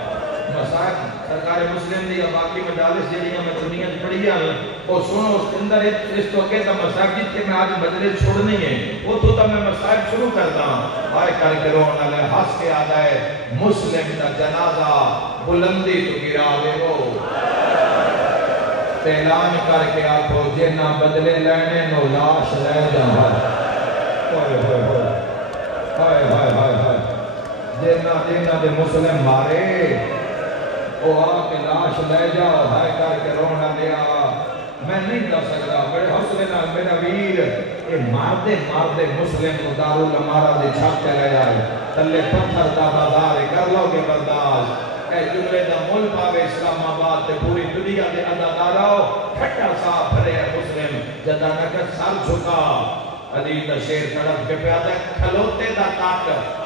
مسائب سرکار مسلم دی باقی مجالس جیلیاں میں دنیا پڑھی ہیں وہ سنو اس کے اندر اس تو کہتا مسائب جیت کے میں آج بدلے چھوڑنی ہے وہ تو میں مسائب شروع کرتا ہوں آئے کر کے رونا لے ہس کے آدھا ہے مسلم دا جنازہ بلندی تو گرا لے وہ اعلان کر کے آکھو جنہ بدلے لینے نو لاش لے جاؤں جنہ دے مسلم مارے وہ آ کے لاش لے جاؤ ہائے کر کے رونا لیا میں نہیں جا سکتا بڑے حوصلے نال میرا ویر یہ ماردے مسلم کو دارالعمارہ دے چھاپتے لے جائے تلے پتھر دا بازار کر لو گے برداشت اے جملے دا مول پاوے اسلام آباد تے پوری دنیا دے اداداراؤ کھٹا صاحب بھرے مسلم جدا نکر سر جھکا علی دا شیر تڑپ کے پیادہ کھلوتے دا طاقت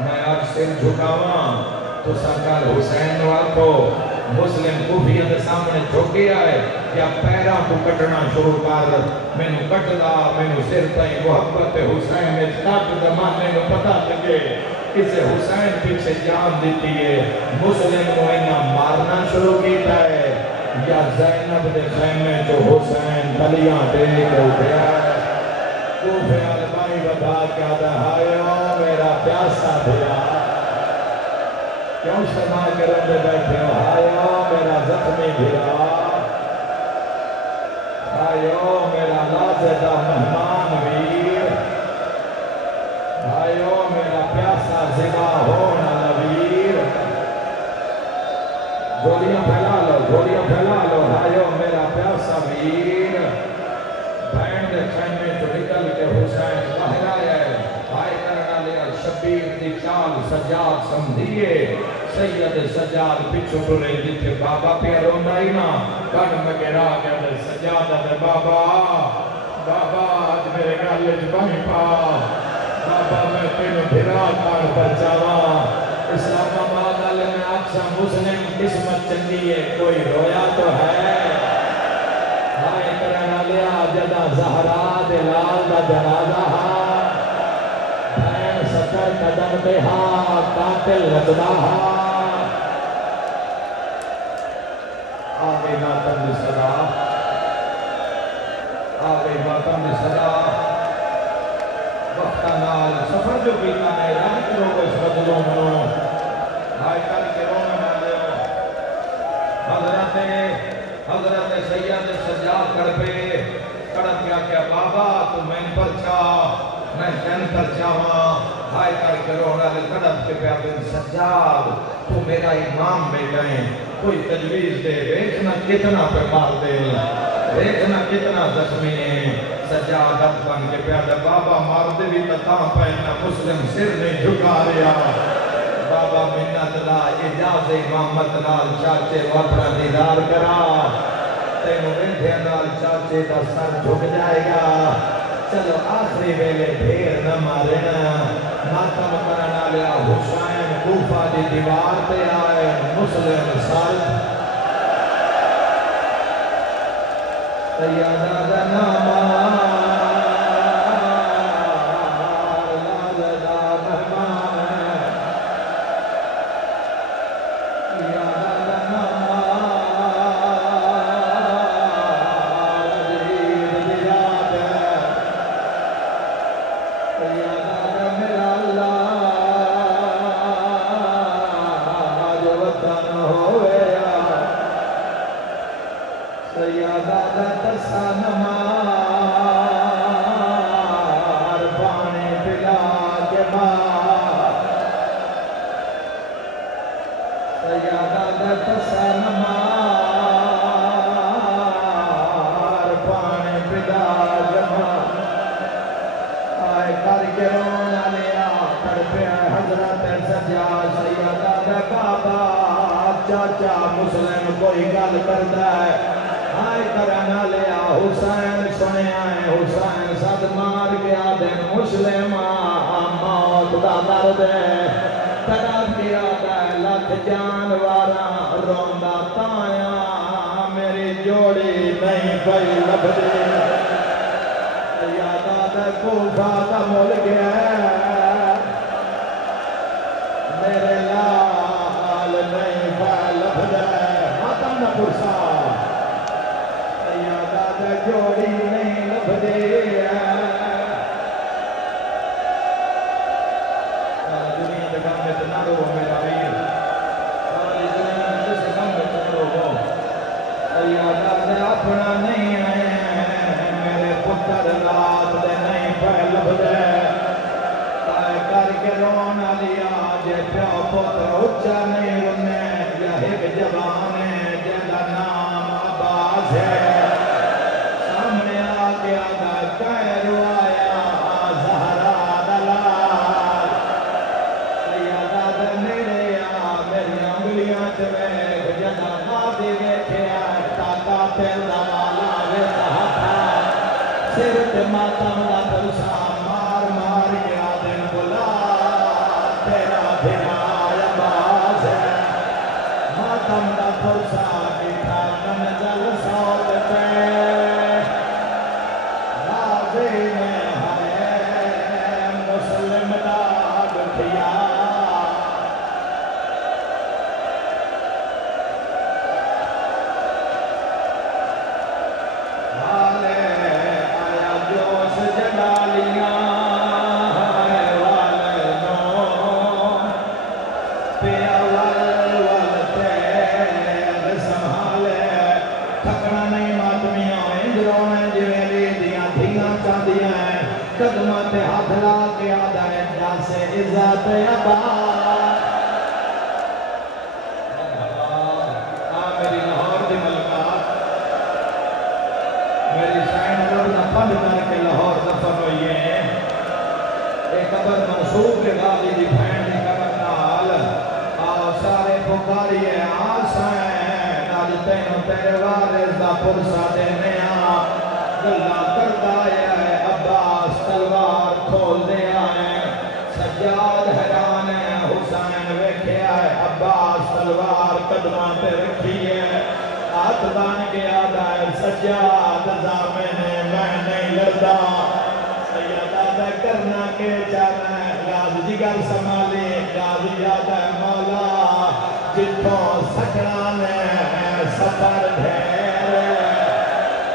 میں آج سر جھکاواں تو سرکار حسین والکو مسلم کوفیہ دے سامنے جھوکی آئے یا پیرا کو کٹنا شروع کر میں نو کٹ دا میں نو سر تائیں محبت حسین میں کٹ دا مانے نو پتا لگے اسے حسین پیچھے جان دیتی ہے مسلم کو انہا مارنا شروع کیتا ہے یا زینب دے خیمے جو حسین تلیاں دے کے اٹھے آئے کوفے علمائی بتا کیا دہائیو میرا پیاسا دیا کیوں شما کرن دے بیٹھے ہو آئیو میرا زخمی بھیرا آئیو میرا لازدہ مہمان ویر آئیو میرا پیاسا زبا ہونا لویر گولیاں پھیلا لو آئیو میرا پیاسا ویر بین دے خیمے تو نکل کے حسین باہر آیا ہے آئے کرنا لیا شبیر دی چال سجاد سمدھیے سید سجاد پچھو ٹرے جتھے بابا پہ روندائی نا کن مگرا گیا دے سجادہ دے بابا آج میرے گالج بہن پا بابا میں تینوں بھرا کھان پر جاوا اسلام آباد علی میں اکثر مسلم قسمت چنگی ہے کوئی رویا تو ہے آئے کرنا لیا جدا زہرا دلال دا جنازہ بین سکر قدم پہ قاتل لدنا آگے ماتم دی صدا وقتا نال سفر جو کیتا ہے رات لوگ اس بدلوں منو آئے کر کے رونا نہ لے حضرت سید سجاد کر پہ کڑپ کیا بابا تو میں پر چاہ میں جن پر چاہاں آئے کر کے رونا لے کڑپ کے پہ بن سجاد تو میرا امام میں گئے کوئی تجویز دے ریکھنا کتنا پہ مار دے ریکھنا کتنا زخمی ہے سجاد اب بن کے پیادہ بابا مار دے بھی تتاں پہنا مسلم سر نہیں جھکا رہا بابا منت لا اجاز امامت نال چاچے اپنا دیدار کرا تینوں انٹھے نال چاچے دا سر جھک جائے گا چلو آخری ویلے بھیر نہ مارنا ماتم کرنا لیا حسین کوفہ دی دیوار پہ آئے مسلم سر سیادہ دا نامہ چاچا مسلم کوئی گل کرتا ہے آئے کرنا لیا حسین سنے آئے حسین صد مار گیا دن مسلم موت دا درد ہے تڑپ گیا دے لکھ جانوارا روندا تایا میری جوڑی نہیں پئی لبدی یادا دے کوفہ دا مل گیا میرے لال نہیں پئی لبدی ماتم نہ پرسا یادا دے جوڑی نہیں لبدی دنیا دے گم میں تنا رو میرا ویر ساری دنیا میں جس گم میں تنا رو یادا دے اپنا نہیں آئے میرے پتر رات دے نہیں پہ لبدے یہ پیو پتر اچا نہیں انہیں یہ ایک جوان ہے جیدہ نام عباس ہے سامنے آگے آگا کہرو آیا زہرا دلال سیدہ دنیرے آ میری انگلیاں چوے جیدہ نادی بیٹھے آئے تاکہ پیدا والا ویدہ ہاتھا سرت ماتم دا پلسا مار مار گیا دن بلا تیرا بھیرا عباس ہے ماتم دا پلسا بیٹھا منزل سوت پہ راضی میں ہے مسلم دا بٹھیا قدمت ہاتھ لا کے آدھا ہے جاسے عزت عباس میری لاہور دی ملکات میری سائن رب نہ پڑھ کر کے لاہور دفن ہوئی ہے ایک قبر منصوب کے غالی دی بھین دی قبر نال آؤ سارے پکاری ہے آسائیں نال تینوں تیرے وارث دا پرسا دینے آ گلہ کردہ ہے عباس تلوار کھول دیا ہے سجاد حیران ہے حسین ویکھیا ہے عباس تلوار قدمہ پہ رکھی ہے ہاتھ دان گیا ہے سجاد زامن ہے میں نہیں لڑتا سیدہ دا کرنا کے جانا ہے راز جگر سمالے راز یاد ہے مولا جتوں سکران ہے سفر ڈھیر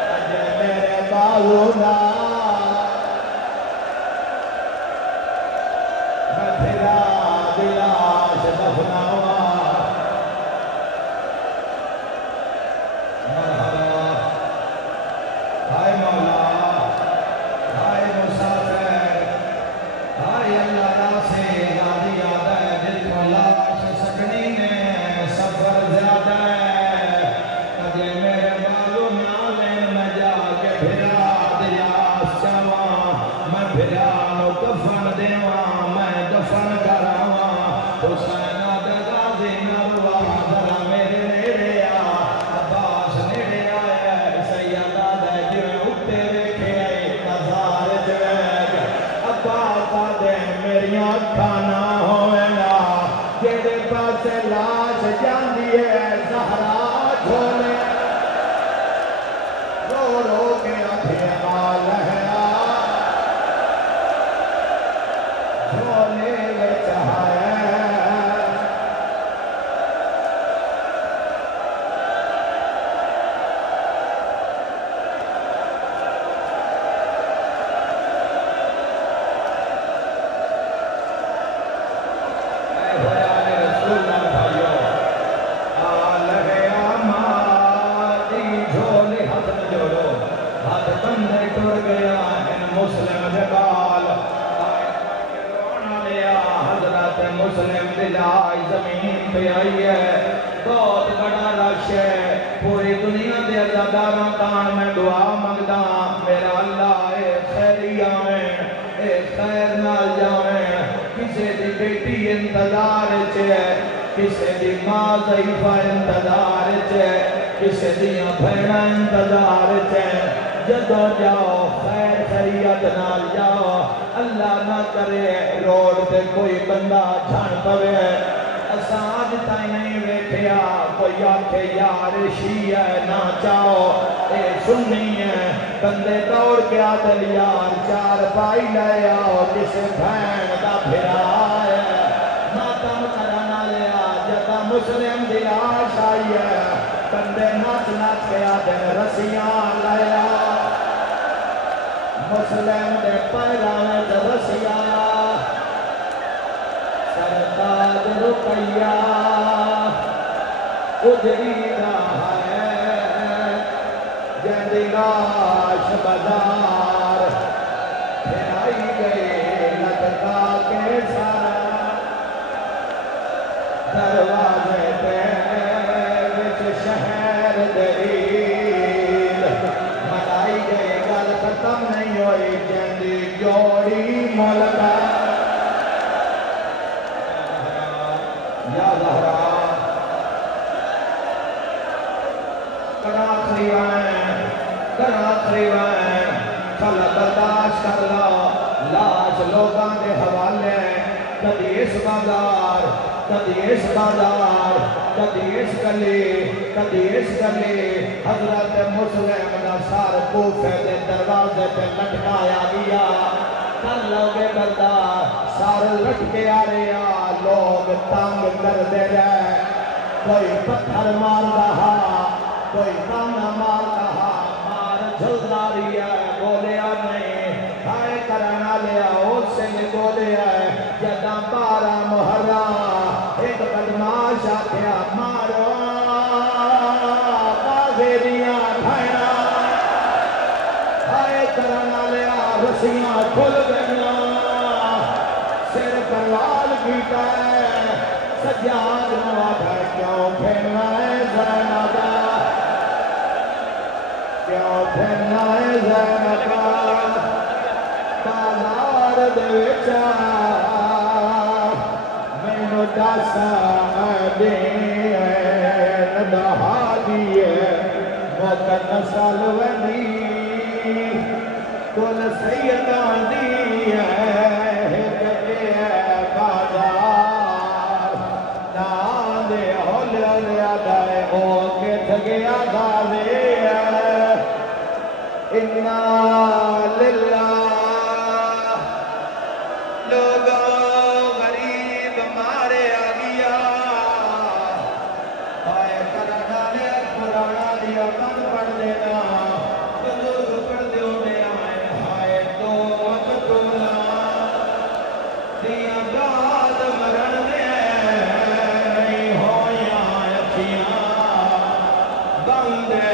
اجے میرے بالونا میں پھرا دلاش دفناوا مرحبا ہائے مولا ہائے مسافر ہائے اللہ را سے یاد یاد ہے دل کو لاش سکنی میں سفر زیادہ ہے اجے میرے بالو نالین میں جا کے پھرا دلاش چاواں میں پھرا نو کفن دیواں میں دفن کراواں حسین آدھے غازی نروا ذرا میرے نیڑے آ عباس نیڑے آئے سیدہ دے جویں اتے ویکھے آئے مزار جویں عباس آدھے میریاں کھانا ہوئے نا جیدے پاسے لاش جاندی ہے زہرا جھولے رو رو کے آنکھیں آل ہے جھولے وچ ہے اے بیان رسول اللہ بھائیو آل ہے آمادی جھولے ہاتھ نہ جوڑو ہاتھ بندے ٹر گیا ان مسلم جبال حضرت مسلم دلائی زمین پہ آئی ہے بہت بڑا رش ہے پوری دنیا دے اللہ داراں کان میں دعا مانگدا میرا اللہ اے خیری آویں اے خیر نال جاویں کسے دی بیٹی انتظار چے کسے دی ماں ضعیفہ انتظار چے کسے دیاں بھیڑاں انتظار چے جدو جاؤ خیر خیریت نال جاؤ اللہ نہ کرے روڈ تے کوئی بندہ جھان پوے اساں آج تائیں نہیں ویکھیا کوئی آکھے یار شیعہ نہ چاہو اے سنی ہے بندے دوڑ کے آدل یار چار پائی لے آؤ جسے بھین دا پھرا ہے ماتم کرنا لیا جتا مسلم دلاش آئی ہے بندے ناچ ناچ کے آدل رسیاں لے آؤ مسلم دے پیرانے دے رسیا سرتاج رقیہ اجری رہا ہے جندی لاش بازار پھرائی گئے لٹکا کے سارا دی جوڑی ملکا یا زہرا آخری وین چل برداشت کر لا لاج لوگاں دے حوالے کدی اس بازار کدی اس بازار کدی اس گلی کدی اس گلی حضرت مسلم دا سار کوفے دے دروازے پہ لٹکایا گیا کر لوگے بردار سار لٹکے آ رہا لوگ تنگ کر دے رہے کوئی پتھر مار رہا کوئی تانا مار رہا مار جھلدا رہی ہے بولیا نہیں ہائے کرنا لیا اس سے بھی بولیا ہے جداں 12 محرم ایک بدماش آکھیا مارو بازے دیاں کھائنا ہائے کرنا لیا رسیاں کھل گئیاں سر پر لال کیتا ہے سجاد نوابہ کیوں پھرنا ہے زینبہ کیوں پھرنا ہے زینبہ بازار دے وچا مینوں دسا دین دہا دیے موقع نسل ونی کل سیداں دی ہے بازار نام دے ہولیا لیا دائے او کت گیا غازی اِنَّا لِلَّهِ لوگوں غریب مارے آگیا آئے کرنا لے قرآن دیا بند پڑھ دینا بزرگ پڑھ دیو نے آئے آئے تو مقتولا دیا بعد مرن دے نہیں ہویاں اکھیاں بندے